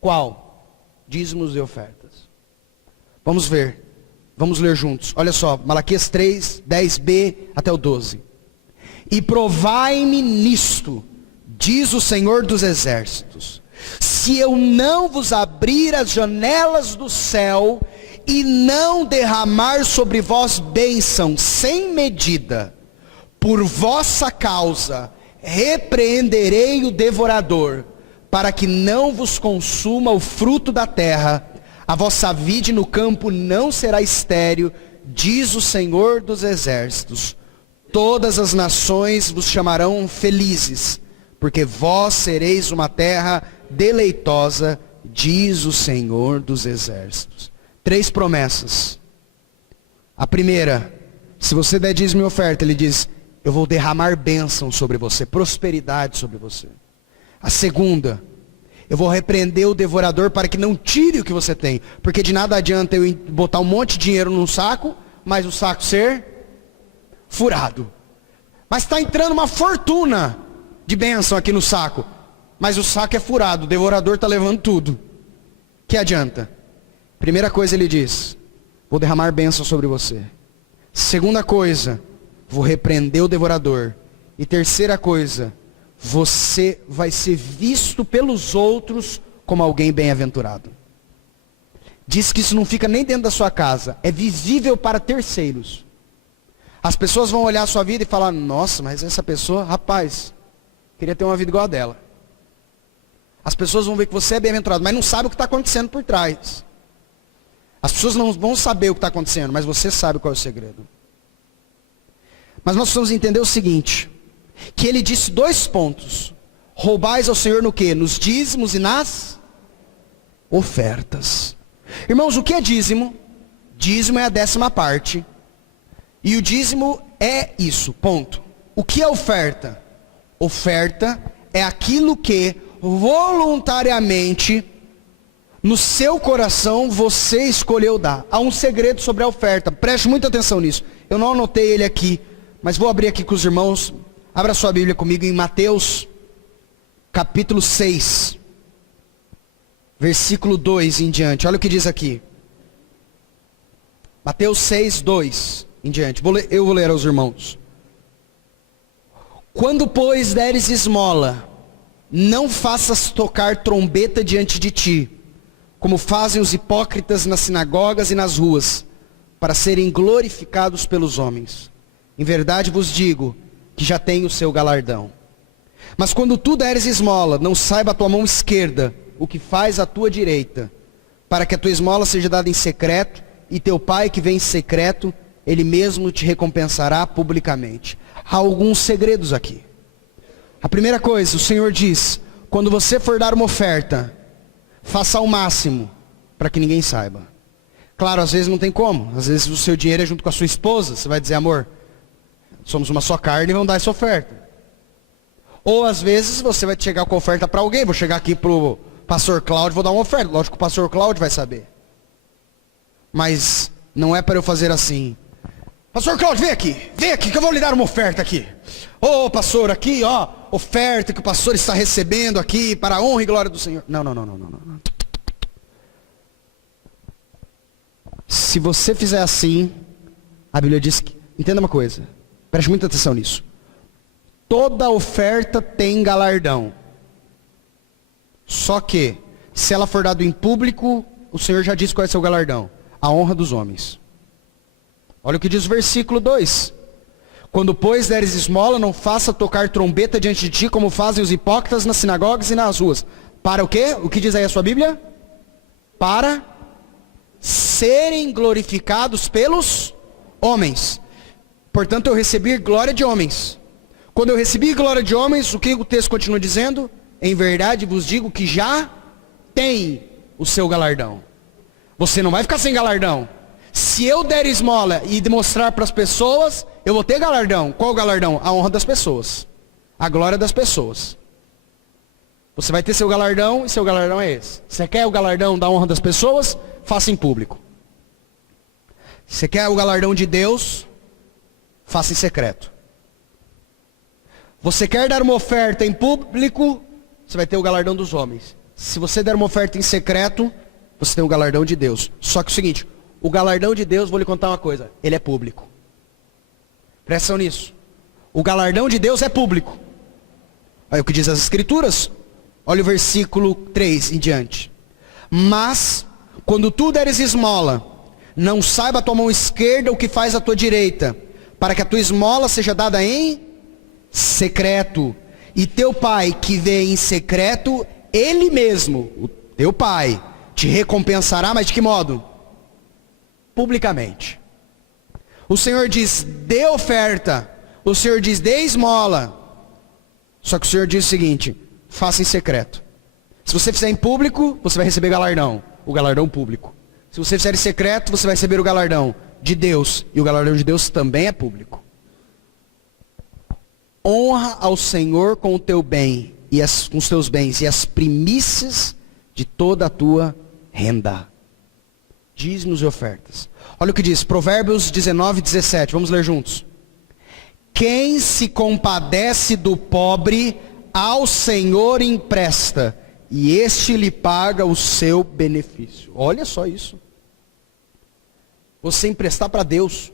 Qual? Dízimos e ofertas. Vamos ver. Vamos ler juntos. Olha só, Malaquias 3, 10b até o 12. E provai-me nisto, diz o Senhor dos Exércitos, se eu não vos abrir as janelas do céu e não derramar sobre vós bênção sem medida, por vossa causa repreenderei o devorador, para que não vos consuma o fruto da terra, a vossa vide no campo não será estéril, diz o Senhor dos Exércitos. Todas as nações vos chamarão felizes, porque vós sereis uma terra deleitosa, diz o Senhor dos Exércitos. 3 promessas. A primeira, se você der dízimo e oferta, ele diz, eu vou derramar bênção sobre você, prosperidade sobre você. A segunda, eu vou repreender o devorador para que não tire o que você tem, porque de nada adianta eu botar um monte de dinheiro num saco, mas o saco ser furado. Mas está entrando uma fortuna de bênção aqui no saco, mas o saco é furado, o devorador está levando tudo. Que adianta? Primeira coisa ele diz, vou derramar bênção sobre você. Segunda coisa, vou repreender o devorador. E terceira coisa, você vai ser visto pelos outros como alguém bem-aventurado. Diz que isso não fica nem dentro da sua casa, é visível para terceiros. As pessoas vão olhar a sua vida e falar, nossa, mas essa pessoa, rapaz, queria ter uma vida igual a dela. As pessoas vão ver que você é bem-aventurado, mas não sabe o que está acontecendo por trás. As pessoas não vão saber o que está acontecendo, mas você sabe qual é o segredo. Mas nós precisamos entender o seguinte, que ele disse 2 pontos. Roubais ao Senhor no quê? Nos dízimos e nas ofertas. Irmãos, o que é dízimo? Dízimo é a 10ª parte. E o dízimo é isso, ponto. O que é oferta? Oferta é aquilo que voluntariamente no seu coração você escolheu dar. Há um segredo sobre a oferta, preste muita atenção nisso. Eu não anotei ele aqui, mas vou abrir aqui com os irmãos. Abra sua Bíblia comigo em Mateus, capítulo 6, versículo 2 em diante. Olha o que diz aqui. Mateus 6, 2 em diante. Eu vou ler aos irmãos. Quando, pois, deres esmola, não faças tocar trombeta diante de ti, como fazem os hipócritas nas sinagogas e nas ruas, para serem glorificados pelos homens. Em verdade vos digo, que já tem o seu galardão. Mas quando tu deres esmola, não saiba a tua mão esquerda o que faz a tua direita, para que a tua esmola seja dada em secreto, e teu pai que vem em secreto, ele mesmo te recompensará publicamente. Há alguns segredos aqui. A primeira coisa, o Senhor diz, quando você for dar uma oferta, faça ao máximo, para que ninguém saiba. Claro, às vezes não tem como, às vezes o seu dinheiro é junto com a sua esposa, você vai dizer, amor, somos uma só carne e vamos dar essa oferta. Ou às vezes você vai chegar com a oferta para alguém. Vou chegar aqui para o pastor Cláudio, vou dar uma oferta. Lógico que o pastor Cláudio vai saber. Mas não é para eu fazer assim. Pastor Cláudio, vem aqui que eu vou lhe dar uma oferta aqui. Ô pastor, aqui ó, oferta que o pastor está recebendo aqui para a honra e glória do Senhor. Não. Se você fizer assim, a Bíblia diz que, entenda uma coisa, preste muita atenção nisso. Toda oferta tem galardão. Só que, se ela for dada em público, o Senhor já disse qual é o seu galardão. A honra dos homens. Olha o que diz o versículo 2. Quando, pois, deres esmola, não faça tocar trombeta diante de ti, como fazem os hipócritas nas sinagogas e nas ruas. Para o quê? O que diz aí a sua Bíblia? Para serem glorificados pelos homens. Portanto, eu recebi glória de homens. Quando eu recebi glória de homens, o que o texto continua dizendo? Em verdade vos digo que já tem o seu galardão. Você não vai ficar sem galardão. Se eu der esmola e demonstrar para as pessoas, eu vou ter galardão. Qual o galardão? A honra das pessoas. A glória das pessoas. Você vai ter seu galardão e seu galardão é esse. Você quer o galardão da honra das pessoas? Faça em público. Você quer o galardão de Deus? faça em secreto. Você quer dar uma oferta em público, você vai ter o galardão dos homens. Se você der uma oferta em secreto, você tem o galardão de Deus. Só que é o seguinte, o galardão de Deus, vou lhe contar uma coisa, ele é público. Presta atenção nisso. O galardão de Deus é público. Olha o que diz as Escrituras. Olha o versículo 3 em diante. Mas, quando tu deres esmola, não saiba a tua mão esquerda o que faz a tua direita, para que a tua esmola seja dada em secreto. E teu pai que vê em secreto, ele mesmo, o teu pai, te recompensará, mas de que modo? Publicamente. O Senhor diz, dê oferta. O Senhor diz, dê esmola. Só que o Senhor diz o seguinte, faça em secreto. Se você fizer em público, você vai receber galardão. O galardão público. Se você fizer em secreto, você vai receber o galardão de Deus. E o galardão de Deus também é público. Honra ao Senhor com o teu bem, com os teus bens, e as primícias de toda a tua renda. Dízimos e ofertas. Olha o que diz, Provérbios 19, 17. Vamos ler juntos. Quem se compadece do pobre, ao Senhor empresta, e este lhe paga o seu benefício. Olha só isso. Você emprestar para Deus.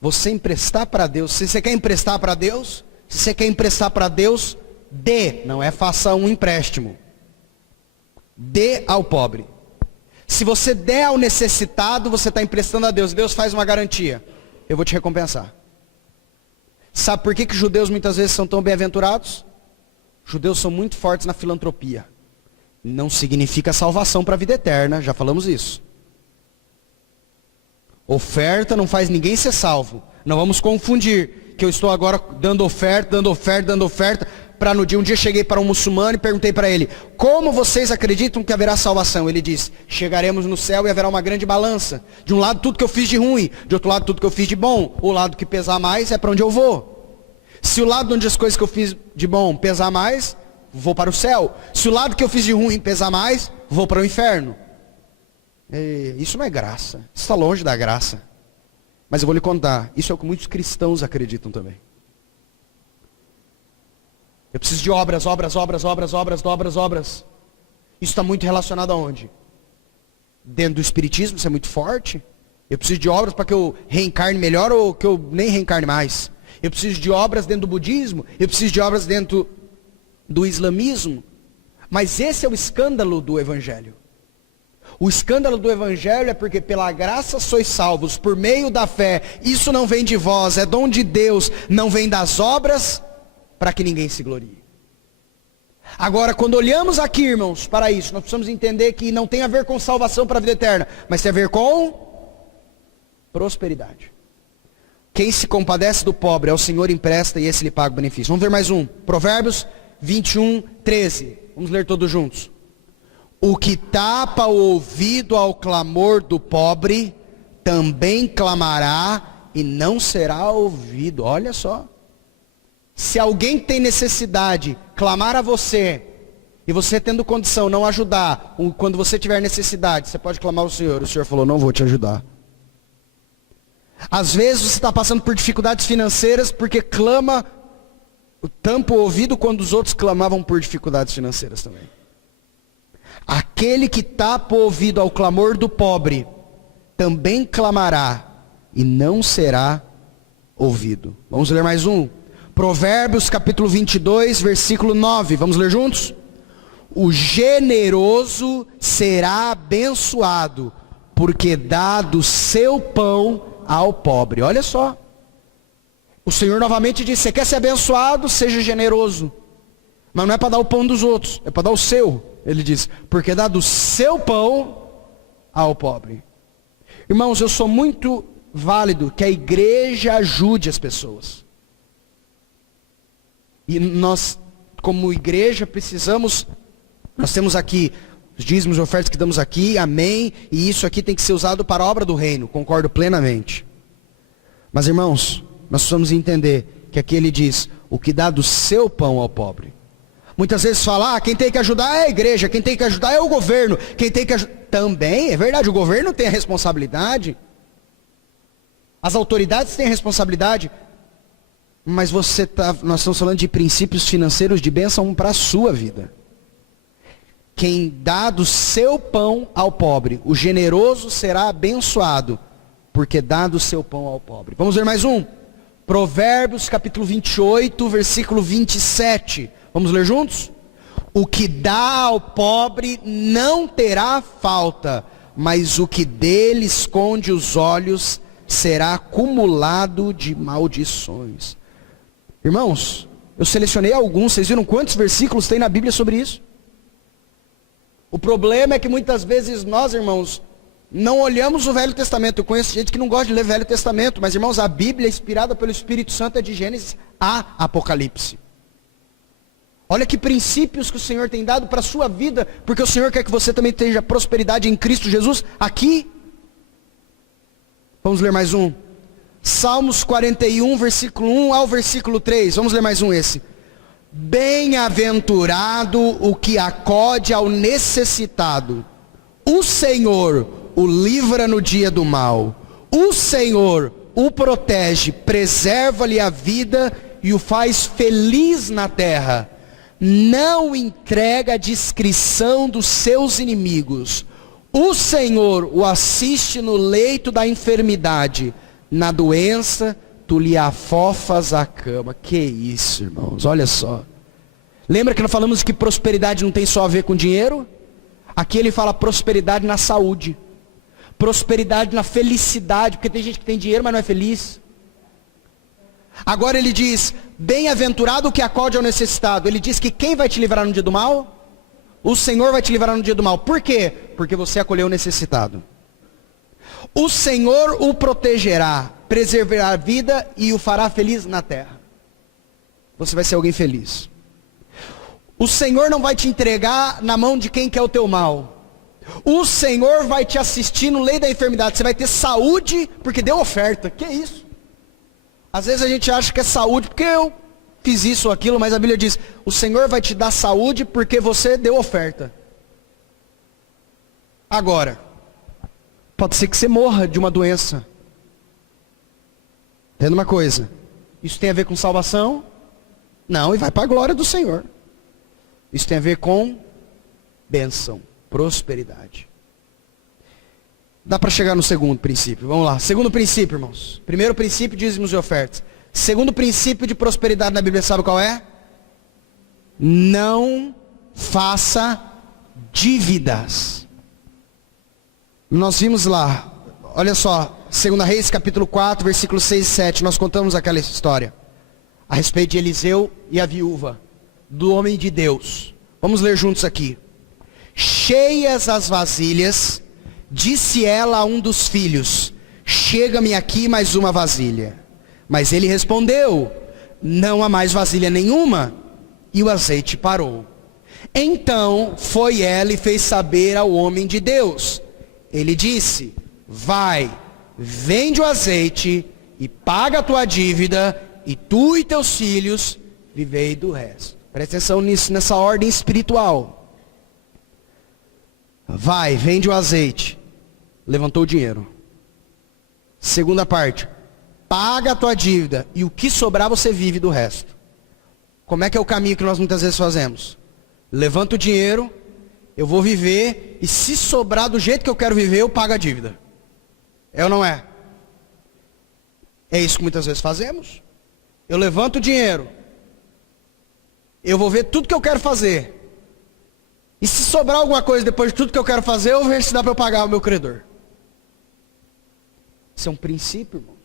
Você emprestar para Deus. Se você quer emprestar para Deus, se você quer emprestar para Deus, dê. Não é faça um empréstimo. Dê ao pobre. Se você der ao necessitado, você está emprestando a Deus. Deus faz uma garantia. Eu vou te recompensar. Sabe por que os judeus muitas vezes são tão bem-aventurados? Judeus são muito fortes na filantropia. Não significa salvação para a vida eterna, já falamos isso. Oferta não faz ninguém ser salvo. Não vamos confundir que eu estou agora dando oferta, para no dia, um dia cheguei para um muçulmano e perguntei para ele, como vocês acreditam que haverá salvação? Ele disse, chegaremos no céu e haverá uma grande balança. De um lado tudo que eu fiz de ruim, de outro lado tudo que eu fiz de bom. O lado que pesar mais é para onde eu vou. Se o lado onde as coisas que eu fiz de bom pesar mais, vou para o céu. Se o lado que eu fiz de ruim pesar mais, vou para o inferno. Isso não é graça. Isso está longe da graça. Mas eu vou lhe contar. Isso é o que muitos cristãos acreditam também. Eu preciso de obras. Isso está muito relacionado aonde? Dentro do espiritismo, isso é muito forte. Eu preciso de obras para que eu reencarne melhor ou que eu nem reencarne mais. Eu preciso de obras dentro do budismo. Eu preciso de obras dentro do islamismo. Mas esse é o escândalo do evangelho. O escândalo do evangelho é porque pela graça sois salvos, por meio da fé. Isso não vem de vós, é dom de Deus. Não vem das obras, para que ninguém se glorie. Agora, quando olhamos aqui, irmãos, para isso, nós precisamos entender que não tem a ver com salvação para a vida eterna, mas tem a ver com prosperidade. Quem se compadece do pobre, ao Senhor empresta e esse lhe paga o benefício. Vamos ver mais um. Provérbios 21, 13. Vamos ler todos juntos. O que tapa o ouvido ao clamor do pobre, também clamará e não será ouvido. Olha só. Se alguém tem necessidade, clamar a você, e você tendo condição, não ajudar, quando você tiver necessidade, você pode clamar ao Senhor. O Senhor falou, não vou te ajudar. Às vezes você está passando por dificuldades financeiras, porque tampa o ouvido quando os outros clamavam por dificuldades financeiras também. Aquele que tapa o ouvido ao clamor do pobre, também clamará, e não será ouvido. Vamos ler mais um. Provérbios capítulo 22, versículo 9. Vamos ler juntos? O generoso será abençoado, porque dá do seu pão ao pobre. Olha só. O Senhor novamente diz, você quer ser abençoado? Seja generoso. Mas não é para dar o pão dos outros, é para dar o seu. Ele diz, porque dá do seu pão ao pobre. Irmãos, eu sou muito válido que a igreja ajude as pessoas. E nós, como igreja, nós temos aqui os dízimos e ofertas que damos aqui, amém, e isso aqui tem que ser usado para a obra do reino, concordo plenamente. Mas irmãos, nós precisamos entender que aqui ele diz, o que dá do seu pão ao pobre. Muitas vezes fala, quem tem que ajudar é a igreja, quem tem que ajudar é o governo, quem tem que ajudar... Também, é verdade, o governo tem a responsabilidade. As autoridades têm a responsabilidade, mas nós estamos falando de princípios financeiros de bênção para a sua vida. Quem dá do seu pão ao pobre, o generoso será abençoado, porque dá do seu pão ao pobre. Vamos ver mais um? Provérbios capítulo 28, versículo 27. Vamos ler juntos? O que dá ao pobre não terá falta, mas o que dele esconde os olhos será acumulado de maldições. Irmãos, eu selecionei alguns, vocês viram quantos versículos tem na Bíblia sobre isso? O problema é que muitas vezes nós, irmãos, não olhamos o Velho Testamento. Eu conheço gente que não gosta de ler Velho Testamento, mas, irmãos, a Bíblia, inspirada pelo Espírito Santo, é de Gênesis a Apocalipse. Olha que princípios que o Senhor tem dado para a sua vida, porque o Senhor quer que você também tenha prosperidade em Cristo Jesus aqui. Vamos ler mais um. Salmos 41, versículo 1 ao versículo 3. Vamos ler mais um esse. Bem-aventurado o que acode ao necessitado. O Senhor o livra no dia do mal. O Senhor o protege, preserva-lhe a vida e o faz feliz na terra. Não entrega a discrição dos seus inimigos. O Senhor o assiste no leito da enfermidade. Na doença, tu lhe afofas a cama. Que isso, irmãos, olha só. Lembra que nós falamos que prosperidade não tem só a ver com dinheiro? Aqui ele fala prosperidade na saúde. Prosperidade na felicidade, porque tem gente que tem dinheiro, mas não é feliz. Agora ele diz, bem-aventurado o que acode ao necessitado. Ele diz que quem vai te livrar no dia do mal? O Senhor vai te livrar no dia do mal. Por quê? Porque você acolheu o necessitado. O Senhor o protegerá, preservará a vida e o fará feliz na terra. Você vai ser alguém feliz. O Senhor não vai te entregar na mão de quem quer o teu mal. O Senhor vai te assistir no leito da enfermidade. Você vai ter saúde porque deu oferta. Que é isso? Às vezes a gente acha que é saúde porque eu fiz isso ou aquilo, mas a Bíblia diz, o Senhor vai te dar saúde porque você deu oferta. Agora, pode ser que você morra de uma doença. Entenda uma coisa, isso tem a ver com salvação? Não, e vai para a glória do Senhor. Isso tem a ver com bênção, prosperidade. Dá para chegar no segundo princípio, vamos lá. Segundo princípio, irmãos. Primeiro princípio, dízimos e ofertas. Segundo princípio de prosperidade na Bíblia, sabe qual é? Não faça dívidas. Nós vimos lá, olha só, 2 Reis capítulo 4, versículos 6 e 7, nós contamos aquela história, a respeito de Eliseu e a viúva, do homem de Deus. Vamos ler juntos aqui. Cheias as vasilhas, disse ela a um dos filhos, chega-me aqui mais uma vasilha. Mas ele respondeu, não há mais vasilha nenhuma, e o azeite parou. Então foi ela e fez saber ao homem de Deus. Ele disse, vai, vende o azeite e paga a tua dívida, e tu e teus filhos vivei do resto. Presta atenção nisso, nessa ordem espiritual. Vai, vende o azeite. Levantou o dinheiro. Segunda parte, paga a tua dívida, e o que sobrar você vive do resto. Como é que é o caminho que nós muitas vezes fazemos? Levanta o dinheiro, eu vou viver, e se sobrar do jeito que eu quero viver, eu pago a dívida. É ou não é? É isso que muitas vezes fazemos. Eu levanto o dinheiro, eu vou ver tudo que eu quero fazer. E se sobrar alguma coisa depois de tudo que eu quero fazer, eu vou ver se dá para eu pagar o meu credor. Isso é um princípio, irmãos.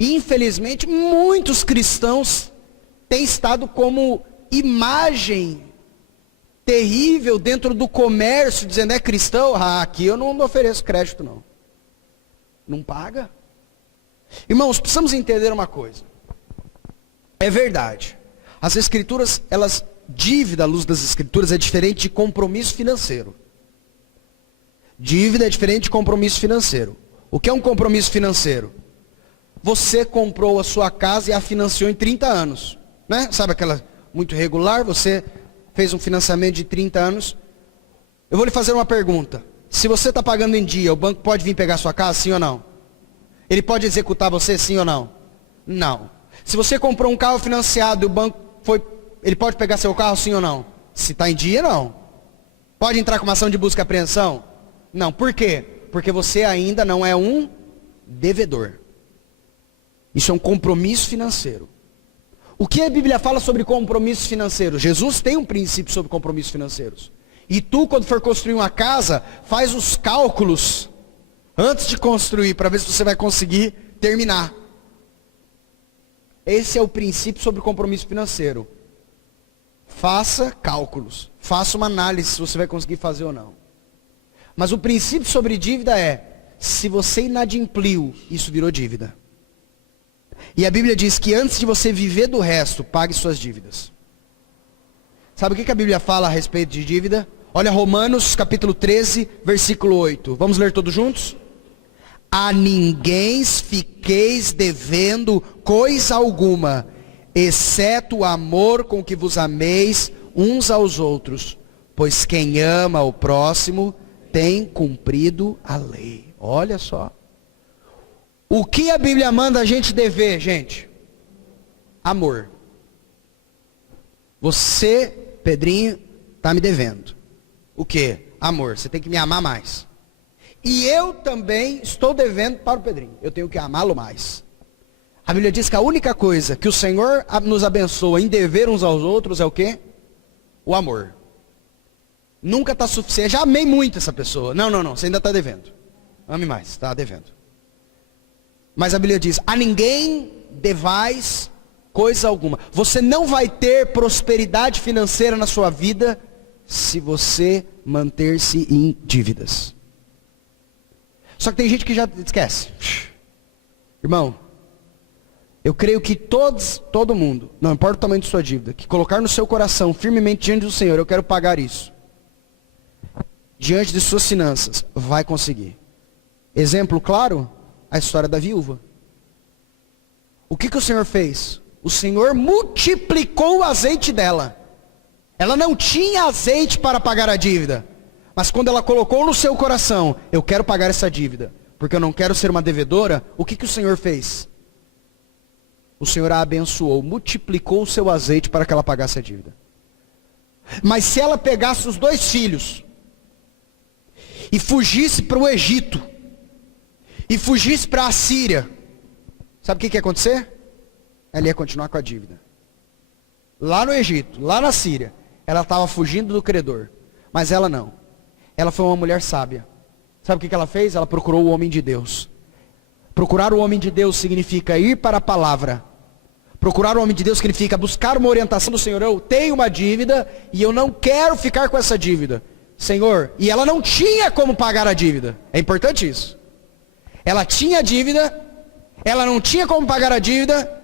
E infelizmente, muitos cristãos têm estado como imagem terrível dentro do comércio, dizendo, é cristão? Ah, aqui eu não ofereço crédito não. Não paga? Irmãos, precisamos entender uma coisa. É verdade. As escrituras, dívida à luz das escrituras é diferente de compromisso financeiro. Dívida é diferente de compromisso financeiro. O que é um compromisso financeiro? Você comprou a sua casa e a financiou em 30 anos. Né? Sabe aquela muito regular? Você fez um financiamento de 30 anos. Eu vou lhe fazer uma pergunta. Se você está pagando em dia, o banco pode vir pegar a sua casa, sim ou não? Ele pode executar você, sim ou não? Não. Se você comprou um carro financiado e o banco ele pode pegar seu carro, sim ou não? Se está em dia, não. Pode entrar com uma ação de busca e apreensão? Não. Por quê? Porque você ainda não é um devedor. Isso é um compromisso financeiro. O que a Bíblia fala sobre compromissos financeiros? Jesus tem um princípio sobre compromissos financeiros. E tu, quando for construir uma casa, faz os cálculos antes de construir, para ver se você vai conseguir terminar. Esse é o princípio sobre compromisso financeiro. Faça cálculos. Faça uma análise se você vai conseguir fazer ou não. Mas o princípio sobre dívida é, se você inadimpliu, isso virou dívida. E a Bíblia diz que antes de você viver do resto, pague suas dívidas. Sabe o que a Bíblia fala a respeito de dívida? Olha Romanos capítulo 13, versículo 8. Vamos ler todos juntos? A ninguém fiqueis devendo coisa alguma, exceto o amor com que vos ameis uns aos outros. Pois quem ama o próximo tem cumprido a lei. Olha só. O que a Bíblia manda a gente dever, gente? Amor. Você, Pedrinho, está me devendo. O que? Amor. Você tem que me amar mais. E eu também estou devendo para o Pedrinho. Eu tenho que amá-lo mais. A Bíblia diz que a única coisa que o Senhor nos abençoa em dever uns aos outros é o quê? O amor. Nunca está suficiente. Já amei muito essa pessoa. Não. Você ainda está devendo. Ame mais. Está devendo. Mas a Bíblia diz, a ninguém devais coisa alguma. Você não vai ter prosperidade financeira na sua vida se você manter-se em dívidas. Só que tem gente que já esquece. Irmão, eu creio que todo mundo, não importa o tamanho de sua dívida, que colocar no seu coração firmemente diante do Senhor, eu quero pagar isso. Diante de suas finanças, vai conseguir. Exemplo claro, a história da viúva. O que o Senhor fez? O Senhor multiplicou o azeite dela. Ela não tinha azeite para pagar a dívida. Mas quando ela colocou no seu coração, eu quero pagar essa dívida, porque eu não quero ser uma devedora, o que o Senhor fez? O Senhor a abençoou, multiplicou o seu azeite para que ela pagasse a dívida. Mas se ela pegasse os 2 filhos, e fugisse para o Egito, e fugisse para a Síria, sabe o que ia acontecer? Ela ia continuar com a dívida. Lá no Egito, lá na Síria, ela estava fugindo do credor, mas ela não. Ela foi uma mulher sábia. Sabe o que ela fez? Ela procurou o homem de Deus. Procurar o homem de Deus significa ir para a palavra. Procurar o homem de Deus significa buscar uma orientação do Senhor. Eu tenho uma dívida e eu não quero ficar com essa dívida. Senhor, e ela não tinha como pagar a dívida. É importante isso. Ela tinha dívida, ela não tinha como pagar a dívida,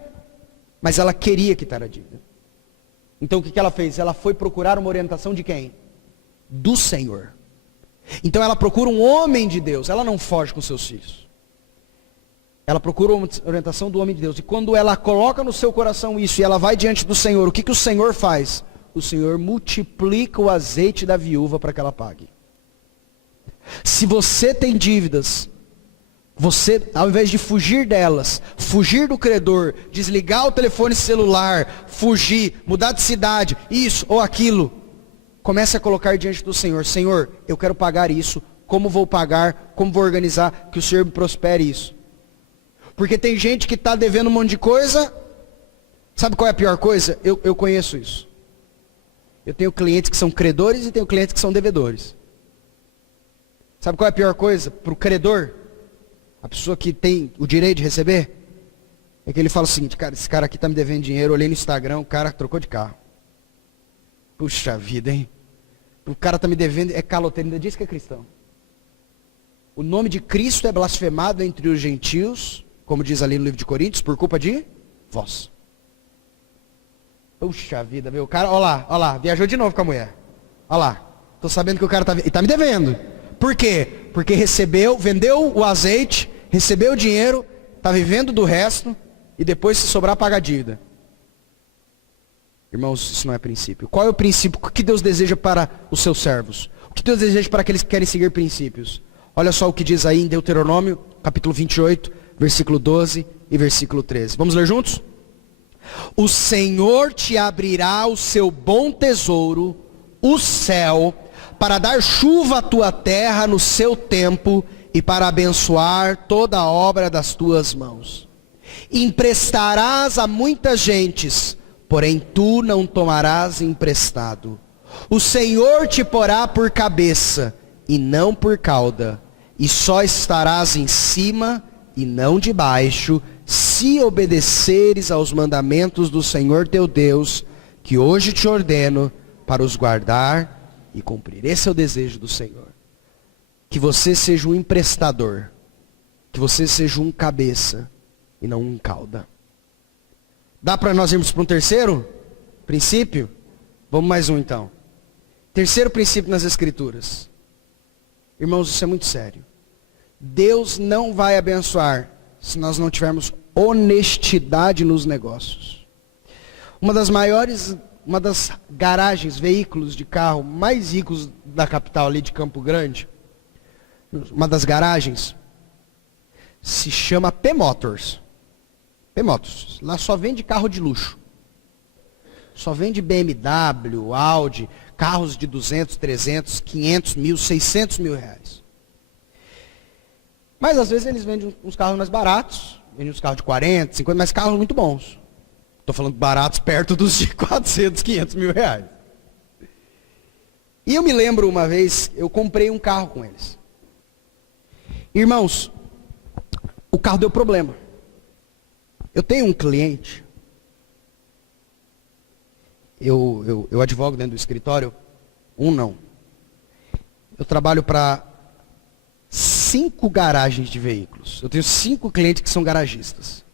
mas ela queria quitar a dívida. Então o que ela fez? Ela foi procurar uma orientação de quem? Do Senhor. Então ela procura um homem de Deus. Ela não foge com seus filhos. Ela procura uma orientação do homem de Deus. E quando ela coloca no seu coração isso e ela vai diante do Senhor, o que o Senhor faz? O Senhor multiplica o azeite da viúva para que ela pague. Se você tem dívidas, você, ao invés de fugir delas, fugir do credor, desligar o telefone celular, fugir, mudar de cidade, isso ou aquilo, comece a colocar diante do Senhor. Senhor, eu quero pagar isso. Como vou pagar? Como vou organizar? Que o Senhor me prospere isso. Porque tem gente que está devendo um monte de coisa. Sabe qual é a pior coisa? Eu conheço isso. Eu tenho clientes que são credores e tenho clientes que são devedores. Sabe qual é a pior coisa? Para o credor, a pessoa que tem o direito de receber, é que ele fala o seguinte, cara, esse cara aqui está me devendo dinheiro, olhei no Instagram, o cara trocou de carro. Puxa vida, hein? O cara está me devendo, é caloteiro, ainda diz que é cristão. O nome de Cristo é blasfemado entre os gentios, como diz ali no livro de Coríntios, por culpa de vós. Puxa vida, meu, o cara, olha lá, viajou de novo com a mulher. Olha lá, estou sabendo que o cara está me devendo. Por quê? Porque vendeu o azeite, recebeu o dinheiro, está vivendo do resto, e depois se sobrar paga a dívida. Irmãos, isso não é princípio. Qual é o princípio? O que Deus deseja para os seus servos? O que Deus deseja para aqueles que querem seguir princípios? Olha só o que diz aí em Deuteronômio, capítulo 28, versículo 12 e versículo 13. Vamos ler juntos? O Senhor te abrirá o seu bom tesouro, o céu, para dar chuva à tua terra no seu tempo e para abençoar toda a obra das tuas mãos. Emprestarás a muitas gentes, porém tu não tomarás emprestado. O Senhor te porá por cabeça e não por cauda, e só estarás em cima e não debaixo, se obedeceres aos mandamentos do Senhor teu Deus, que hoje te ordeno para os guardar e cumprir. Esse é o desejo do Senhor. Que você seja um emprestador, que você seja um cabeça e não um cauda. Dá para nós irmos para um terceiro princípio? Vamos mais um então. Terceiro princípio nas Escrituras. Irmãos, isso é muito sério. Deus não vai abençoar se nós não tivermos honestidade nos negócios. Uma das garagens, veículos de carro mais ricos da capital ali de Campo Grande, uma das garagens, se chama P-Motors. P-Motors. Lá só vende carro de luxo. Só vende BMW, Audi, carros de 200, 300, 500 mil, 600 mil reais. Mas às vezes eles vendem uns carros mais baratos, vendem uns carros de 40, 50, mas carros muito bons. Estou falando baratos perto dos de 400, 500 mil reais. E eu me lembro uma vez, eu comprei um carro com eles. Irmãos, o carro deu problema. Eu tenho um cliente, eu advogo dentro do escritório, eu trabalho para 5 garagens de veículos. Eu tenho 5 clientes que são garagistas.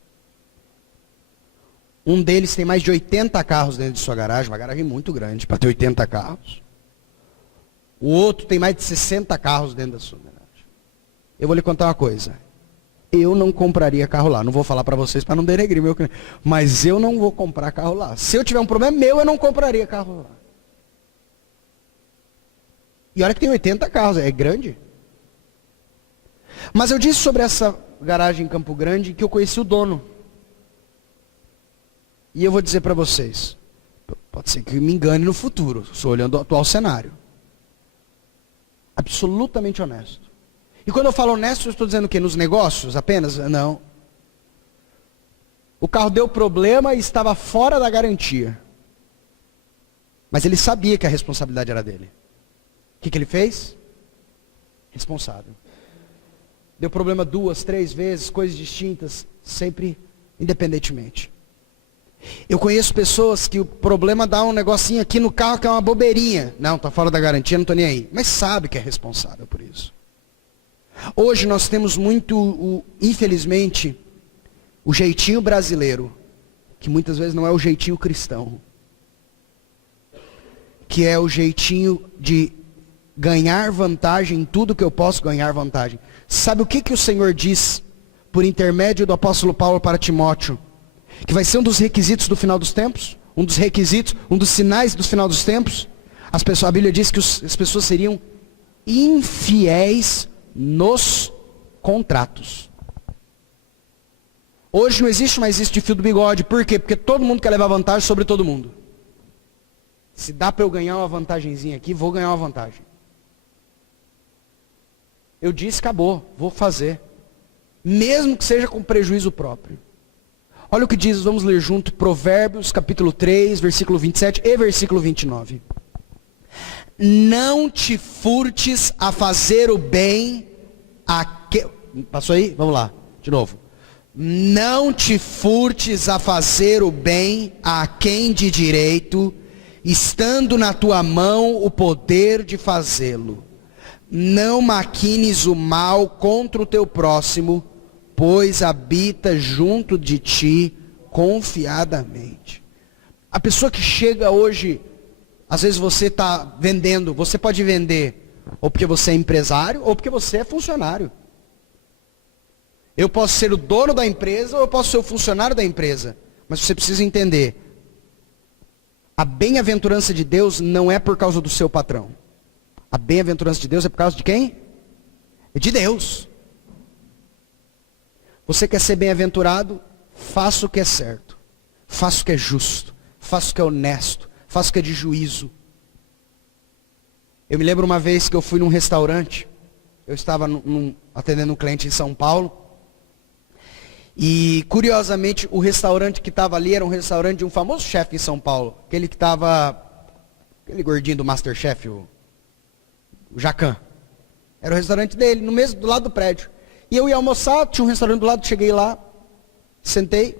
Um deles tem mais de 80 carros dentro de sua garagem, uma garagem muito grande para ter 80 carros. O outro tem mais de 60 carros dentro da sua garagem. Eu vou lhe contar uma coisa. Eu não compraria carro lá. Não vou falar para vocês para não denegrir meu cliente. Mas eu não vou comprar carro lá. Se eu tiver um problema meu, eu não compraria carro lá. E olha que tem 80 carros, é grande. Mas eu disse sobre essa garagem em Campo Grande que eu conheci o dono. E eu vou dizer para vocês, pode ser que eu me engane no futuro, estou olhando o atual cenário. Absolutamente honesto. E quando eu falo honesto, eu estou dizendo o quê? Nos negócios apenas? Não. O carro deu problema e estava fora da garantia. Mas ele sabia que a responsabilidade era dele. O que ele fez? Responsável. Deu problema 2, 3 vezes, coisas distintas, sempre independentemente. Eu conheço pessoas que o problema dá um negocinho aqui no carro que é uma bobeirinha. Não, está fora da garantia, não estou nem aí. Mas sabe que é responsável por isso. Hoje nós temos muito, infelizmente, o jeitinho brasileiro, que muitas vezes não é o jeitinho cristão. Que é o jeitinho de ganhar vantagem em tudo que eu posso ganhar vantagem. Sabe o que o Senhor diz por intermédio do apóstolo Paulo para Timóteo? Que vai ser um dos requisitos do final dos tempos? Um dos requisitos, um dos sinais do final dos tempos? A Bíblia diz que as pessoas seriam infiéis nos contratos. Hoje não existe mais isso de fio do bigode. Por quê? Porque todo mundo quer levar vantagem sobre todo mundo. Se dá para eu ganhar uma vantagenzinha aqui, vou ganhar uma vantagem. Eu disse, acabou, vou fazer. Mesmo que seja com prejuízo próprio. Olha o que diz, vamos ler junto, Provérbios capítulo 3, versículo 27 e versículo 29. Não te furtes a fazer o bem a que... Passou aí? Vamos lá, de novo. Não te furtes a fazer o bem a quem de direito, estando na tua mão o poder de fazê-lo. Não maquines o mal contra o teu próximo, pois habita junto de ti confiadamente. A pessoa que chega hoje, às vezes você está vendendo, você pode vender ou porque você é empresário ou porque você é funcionário. Eu posso ser o dono da empresa ou eu posso ser o funcionário da empresa. Mas você precisa entender, a bem-aventurança de Deus não é por causa do seu patrão. A bem-aventurança de Deus é por causa de quem? É de Deus. Você quer ser bem-aventurado? Faça o que é certo. Faça o que é justo. Faça o que é honesto. Faça o que é de juízo. Eu me lembro uma vez que eu fui num restaurante. Eu estava atendendo um cliente em São Paulo. E, curiosamente, o restaurante que estava ali era um restaurante de um famoso chefe em São Paulo. Aquele que estava... Aquele gordinho do Masterchef, o Jacan. Era o restaurante dele, do lado do prédio. E eu ia almoçar, tinha um restaurante do lado, cheguei lá, sentei.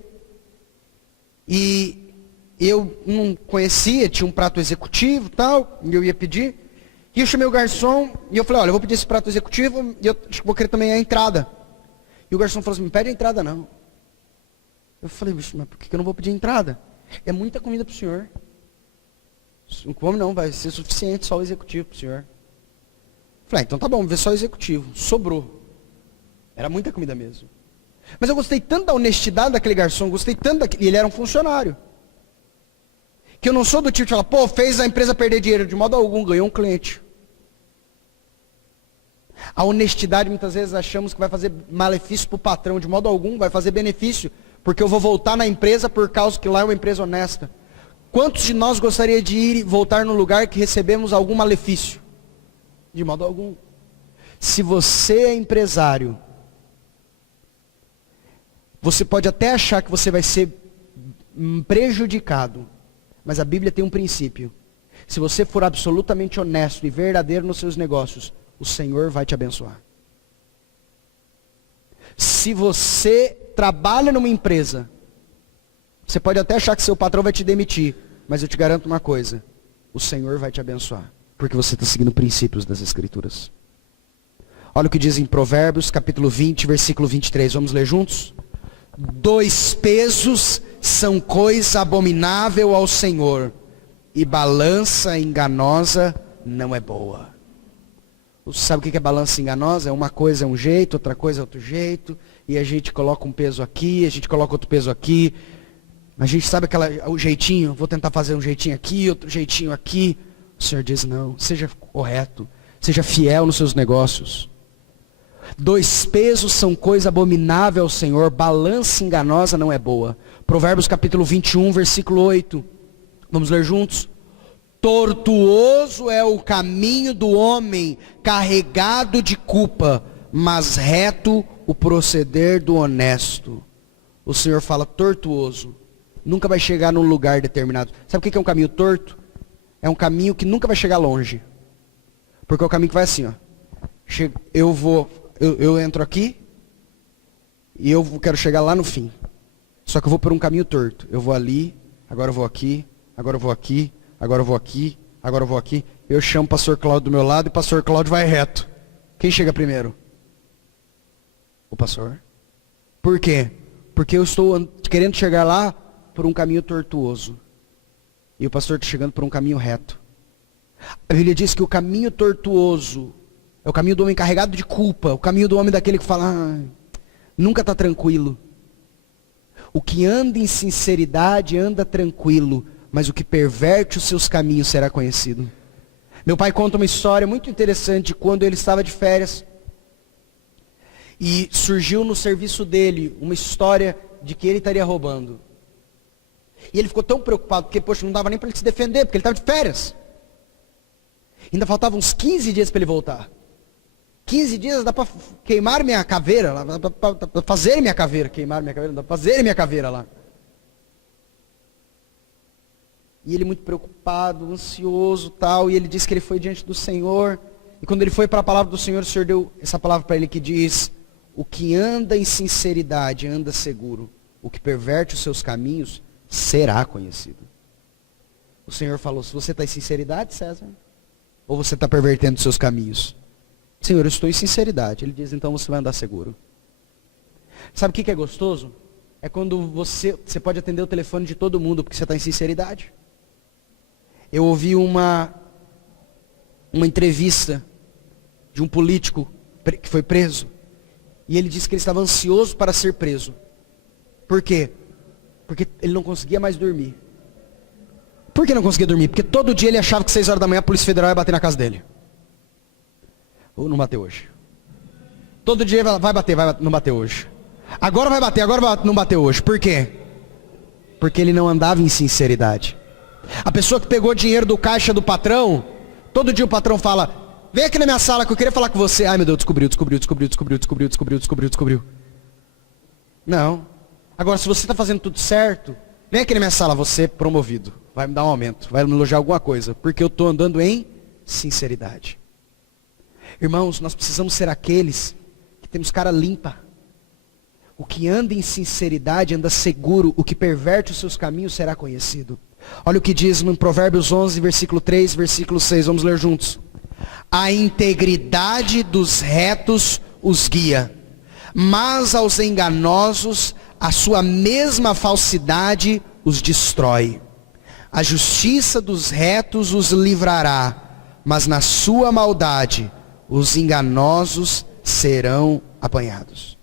E eu não conhecia, tinha um prato executivo e tal, e eu ia pedir. E eu chamei o garçom, e eu falei, olha, eu vou pedir esse prato executivo, e eu acho que vou querer também a entrada. E o garçom falou assim, não pede a entrada não. Eu falei, mas por que eu não vou pedir a entrada? É muita comida para o senhor. Não come não, vai ser suficiente só o executivo para o senhor. Eu falei, então tá bom, vê só o executivo. Sobrou. Era muita comida mesmo. Mas eu gostei tanto da honestidade daquele garçom, gostei tanto daquele... E ele era um funcionário. Que eu não sou do tipo de falar, pô, fez a empresa perder dinheiro. De modo algum, ganhou um cliente. A honestidade, muitas vezes, achamos que vai fazer malefício para o patrão. De modo algum, vai fazer benefício. Porque eu vou voltar na empresa por causa que lá é uma empresa honesta. Quantos de nós gostaria de ir e voltar no lugar que recebemos algum malefício? De modo algum. Se você é empresário, você pode até achar que você vai ser prejudicado. Mas a Bíblia tem um princípio. Se você for absolutamente honesto e verdadeiro nos seus negócios, o Senhor vai te abençoar. Se você trabalha numa empresa, você pode até achar que seu patrão vai te demitir, mas eu te garanto uma coisa, o Senhor vai te abençoar, porque você está seguindo princípios das Escrituras. Olha o que diz em Provérbios, capítulo 20, versículo 23, vamos ler juntos? 2 pesos são coisa abominável ao Senhor, e balança enganosa não é boa. Você sabe o que é balança enganosa? Uma coisa é um jeito, outra coisa é outro jeito, e a gente coloca um peso aqui, a gente coloca outro peso aqui. A gente sabe o jeitinho, vou tentar fazer um jeitinho aqui, outro jeitinho aqui. O Senhor diz não, seja correto, seja fiel nos seus negócios. 2 pesos são coisa abominável ao Senhor, balança enganosa não é boa. Provérbios capítulo 21, versículo 8. Vamos ler juntos? Tortuoso é o caminho do homem carregado de culpa, mas reto o proceder do honesto. O Senhor fala tortuoso. Nunca vai chegar num lugar determinado. Sabe o que é um caminho torto? É um caminho que nunca vai chegar longe. Porque é o caminho que vai assim, ó. Eu entro aqui e eu quero chegar lá no fim. Só que eu vou por um caminho torto. Eu vou ali, agora eu vou aqui, agora eu vou aqui, agora eu vou aqui, agora eu vou aqui. Eu chamo o pastor Cláudio do meu lado e o pastor Cláudio vai reto. Quem chega primeiro? O pastor. Por quê? Porque eu estou querendo chegar lá por um caminho tortuoso. E o pastor está chegando por um caminho reto. A Bíblia diz que o caminho tortuoso é o caminho do homem carregado de culpa. O caminho do homem daquele que fala, nunca está tranquilo. O que anda em sinceridade anda tranquilo, mas o que perverte os seus caminhos será conhecido. Meu pai conta uma história muito interessante de quando ele estava de férias. E surgiu no serviço dele uma história de que ele estaria roubando. E ele ficou tão preocupado, porque, poxa, não dava nem para ele se defender, porque ele estava de férias. Ainda faltavam uns 15 dias para ele voltar. 15 dias dá para queimar minha caveira, dá para fazer minha caveira, queimar minha caveira, dá para fazer minha caveira lá. E ele muito preocupado, ansioso, tal, e ele disse que ele foi diante do Senhor. E quando ele foi para a palavra do Senhor, o Senhor deu essa palavra para ele que diz: o que anda em sinceridade anda seguro, o que perverte os seus caminhos será conhecido. O Senhor falou: se você está em sinceridade, César, ou você está pervertendo os seus caminhos? Senhor, eu estou em sinceridade. Ele diz: então você vai andar seguro. Sabe o que é gostoso? É quando você pode atender o telefone de todo mundo, porque você está em sinceridade. Eu ouvi uma entrevista de um político que foi preso, e ele disse que ele estava ansioso para ser preso. Por quê? Porque ele não conseguia mais dormir. Por que não conseguia dormir? Porque todo dia ele achava que 6 horas da manhã a Polícia Federal ia bater na casa dele. Ou não bateu hoje. Todo dia vai bater, não bateu hoje. Agora vai bater, agora não bateu hoje. Por quê? Porque ele não andava em sinceridade. A pessoa que pegou dinheiro do caixa do patrão, todo dia o patrão fala, vem aqui na minha sala que eu queria falar com você. Ai meu Deus, descobriu. Não. Agora se você está fazendo tudo certo, vem aqui na minha sala, você é promovido. Vai me dar um aumento, vai me elogiar alguma coisa. Porque eu estou andando em sinceridade. Irmãos, nós precisamos ser aqueles que temos cara limpa. O que anda em sinceridade anda seguro, o que perverte os seus caminhos será conhecido. Olha o que diz no Provérbios 11, versículo 3, versículo 6, vamos ler juntos. A integridade dos retos os guia, mas aos enganosos a sua mesma falsidade os destrói. A justiça dos retos os livrará, mas na sua maldade os enganosos serão apanhados.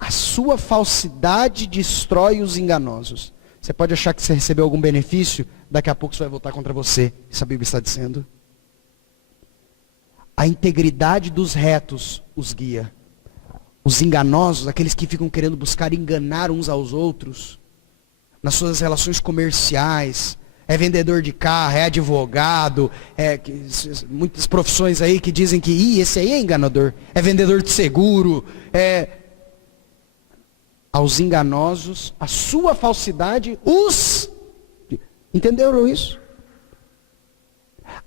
A sua falsidade destrói os enganosos. Você pode achar que você recebeu algum benefício, daqui a pouco isso vai voltar contra você. Isso a Bíblia está dizendo. A integridade dos retos os guia. Os enganosos, aqueles que ficam querendo buscar enganar uns aos outros, nas suas relações comerciais, é vendedor de carro, é advogado, muitas profissões aí que dizem que esse aí é enganador, é vendedor de seguro, aos enganosos, a sua falsidade entenderam isso?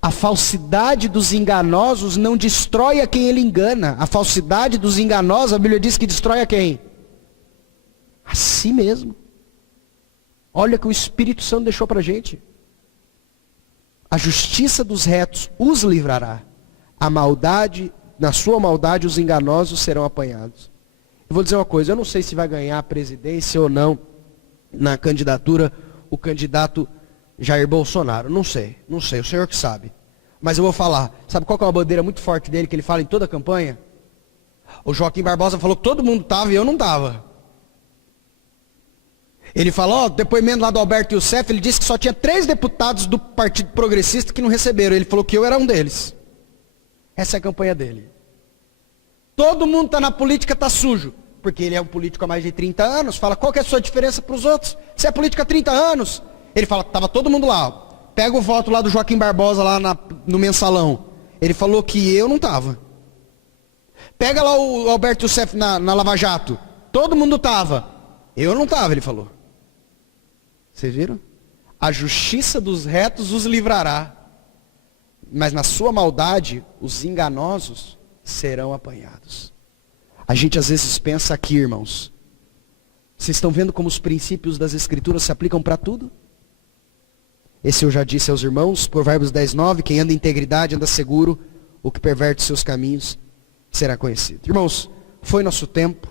A falsidade dos enganosos não destrói a quem ele engana. A falsidade dos enganosos, a Bíblia diz que destrói a quem? A si mesmo. Olha que o Espírito Santo deixou para a gente. A justiça dos retos os livrará. A maldade, na sua maldade, os enganosos serão apanhados. Eu vou dizer uma coisa, eu não sei se vai ganhar a presidência ou não na candidatura o candidato Jair Bolsonaro. Não sei, o senhor que sabe. Mas eu vou falar. Sabe qual que é uma bandeira muito forte dele que ele fala em toda a campanha? O Joaquim Barbosa falou que todo mundo estava e eu não estava. Ele falou, depoimento lá do Alberto Youssef, ele disse que só tinha 3 deputados do Partido Progressista que não receberam. Ele falou que eu era um deles. Essa é a campanha dele. Todo mundo está na política, está sujo. Porque ele é um político há mais de 30 anos. Fala, qual que é a sua diferença para os outros? Você é político há 30 anos. Ele fala, estava todo mundo lá. Pega o voto lá do Joaquim Barbosa lá no mensalão. Ele falou que eu não estava. Pega lá o Alberto Youssef na Lava Jato. Todo mundo estava. Eu não estava, ele falou. Vocês viram? A justiça dos retos os livrará. Mas na sua maldade, os enganosos serão apanhados. A gente às vezes pensa aqui, irmãos. Vocês estão vendo como os princípios das Escrituras se aplicam para tudo? Esse eu já disse aos irmãos, Provérbios 10, 9, quem anda em integridade anda seguro, o que perverte seus caminhos será conhecido. Irmãos, foi nosso tempo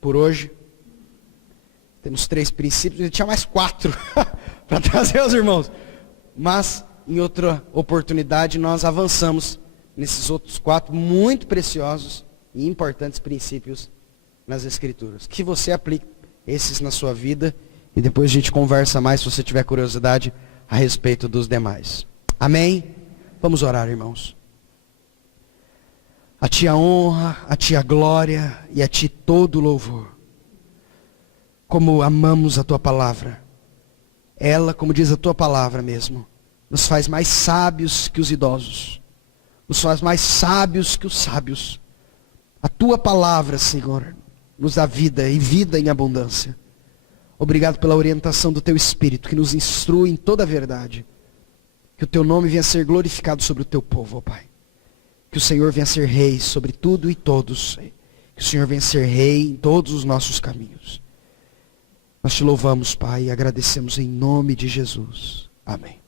por hoje. Temos 3 princípios, e tinha mais 4 para trazer aos irmãos. Mas, em outra oportunidade, nós avançamos nesses outros 4 muito preciosos e importantes princípios nas Escrituras. Que você aplique esses na sua vida e depois a gente conversa mais, se você tiver curiosidade, a respeito dos demais. Amém? Vamos orar, irmãos. A Ti a honra, a Ti a glória e a Ti todo o louvor. Como amamos a Tua palavra. Ela, como diz a Tua palavra mesmo, nos faz mais sábios que os idosos. Nos faz mais sábios que os sábios. A Tua palavra, Senhor, nos dá vida e vida em abundância. Obrigado pela orientação do Teu Espírito, que nos instrui em toda a verdade. Que o Teu nome venha a ser glorificado sobre o Teu povo, ó Pai. Que o Senhor venha a ser rei sobre tudo e todos. Que o Senhor venha a ser rei em todos os nossos caminhos. Nós Te louvamos, Pai, e agradecemos em nome de Jesus. Amém.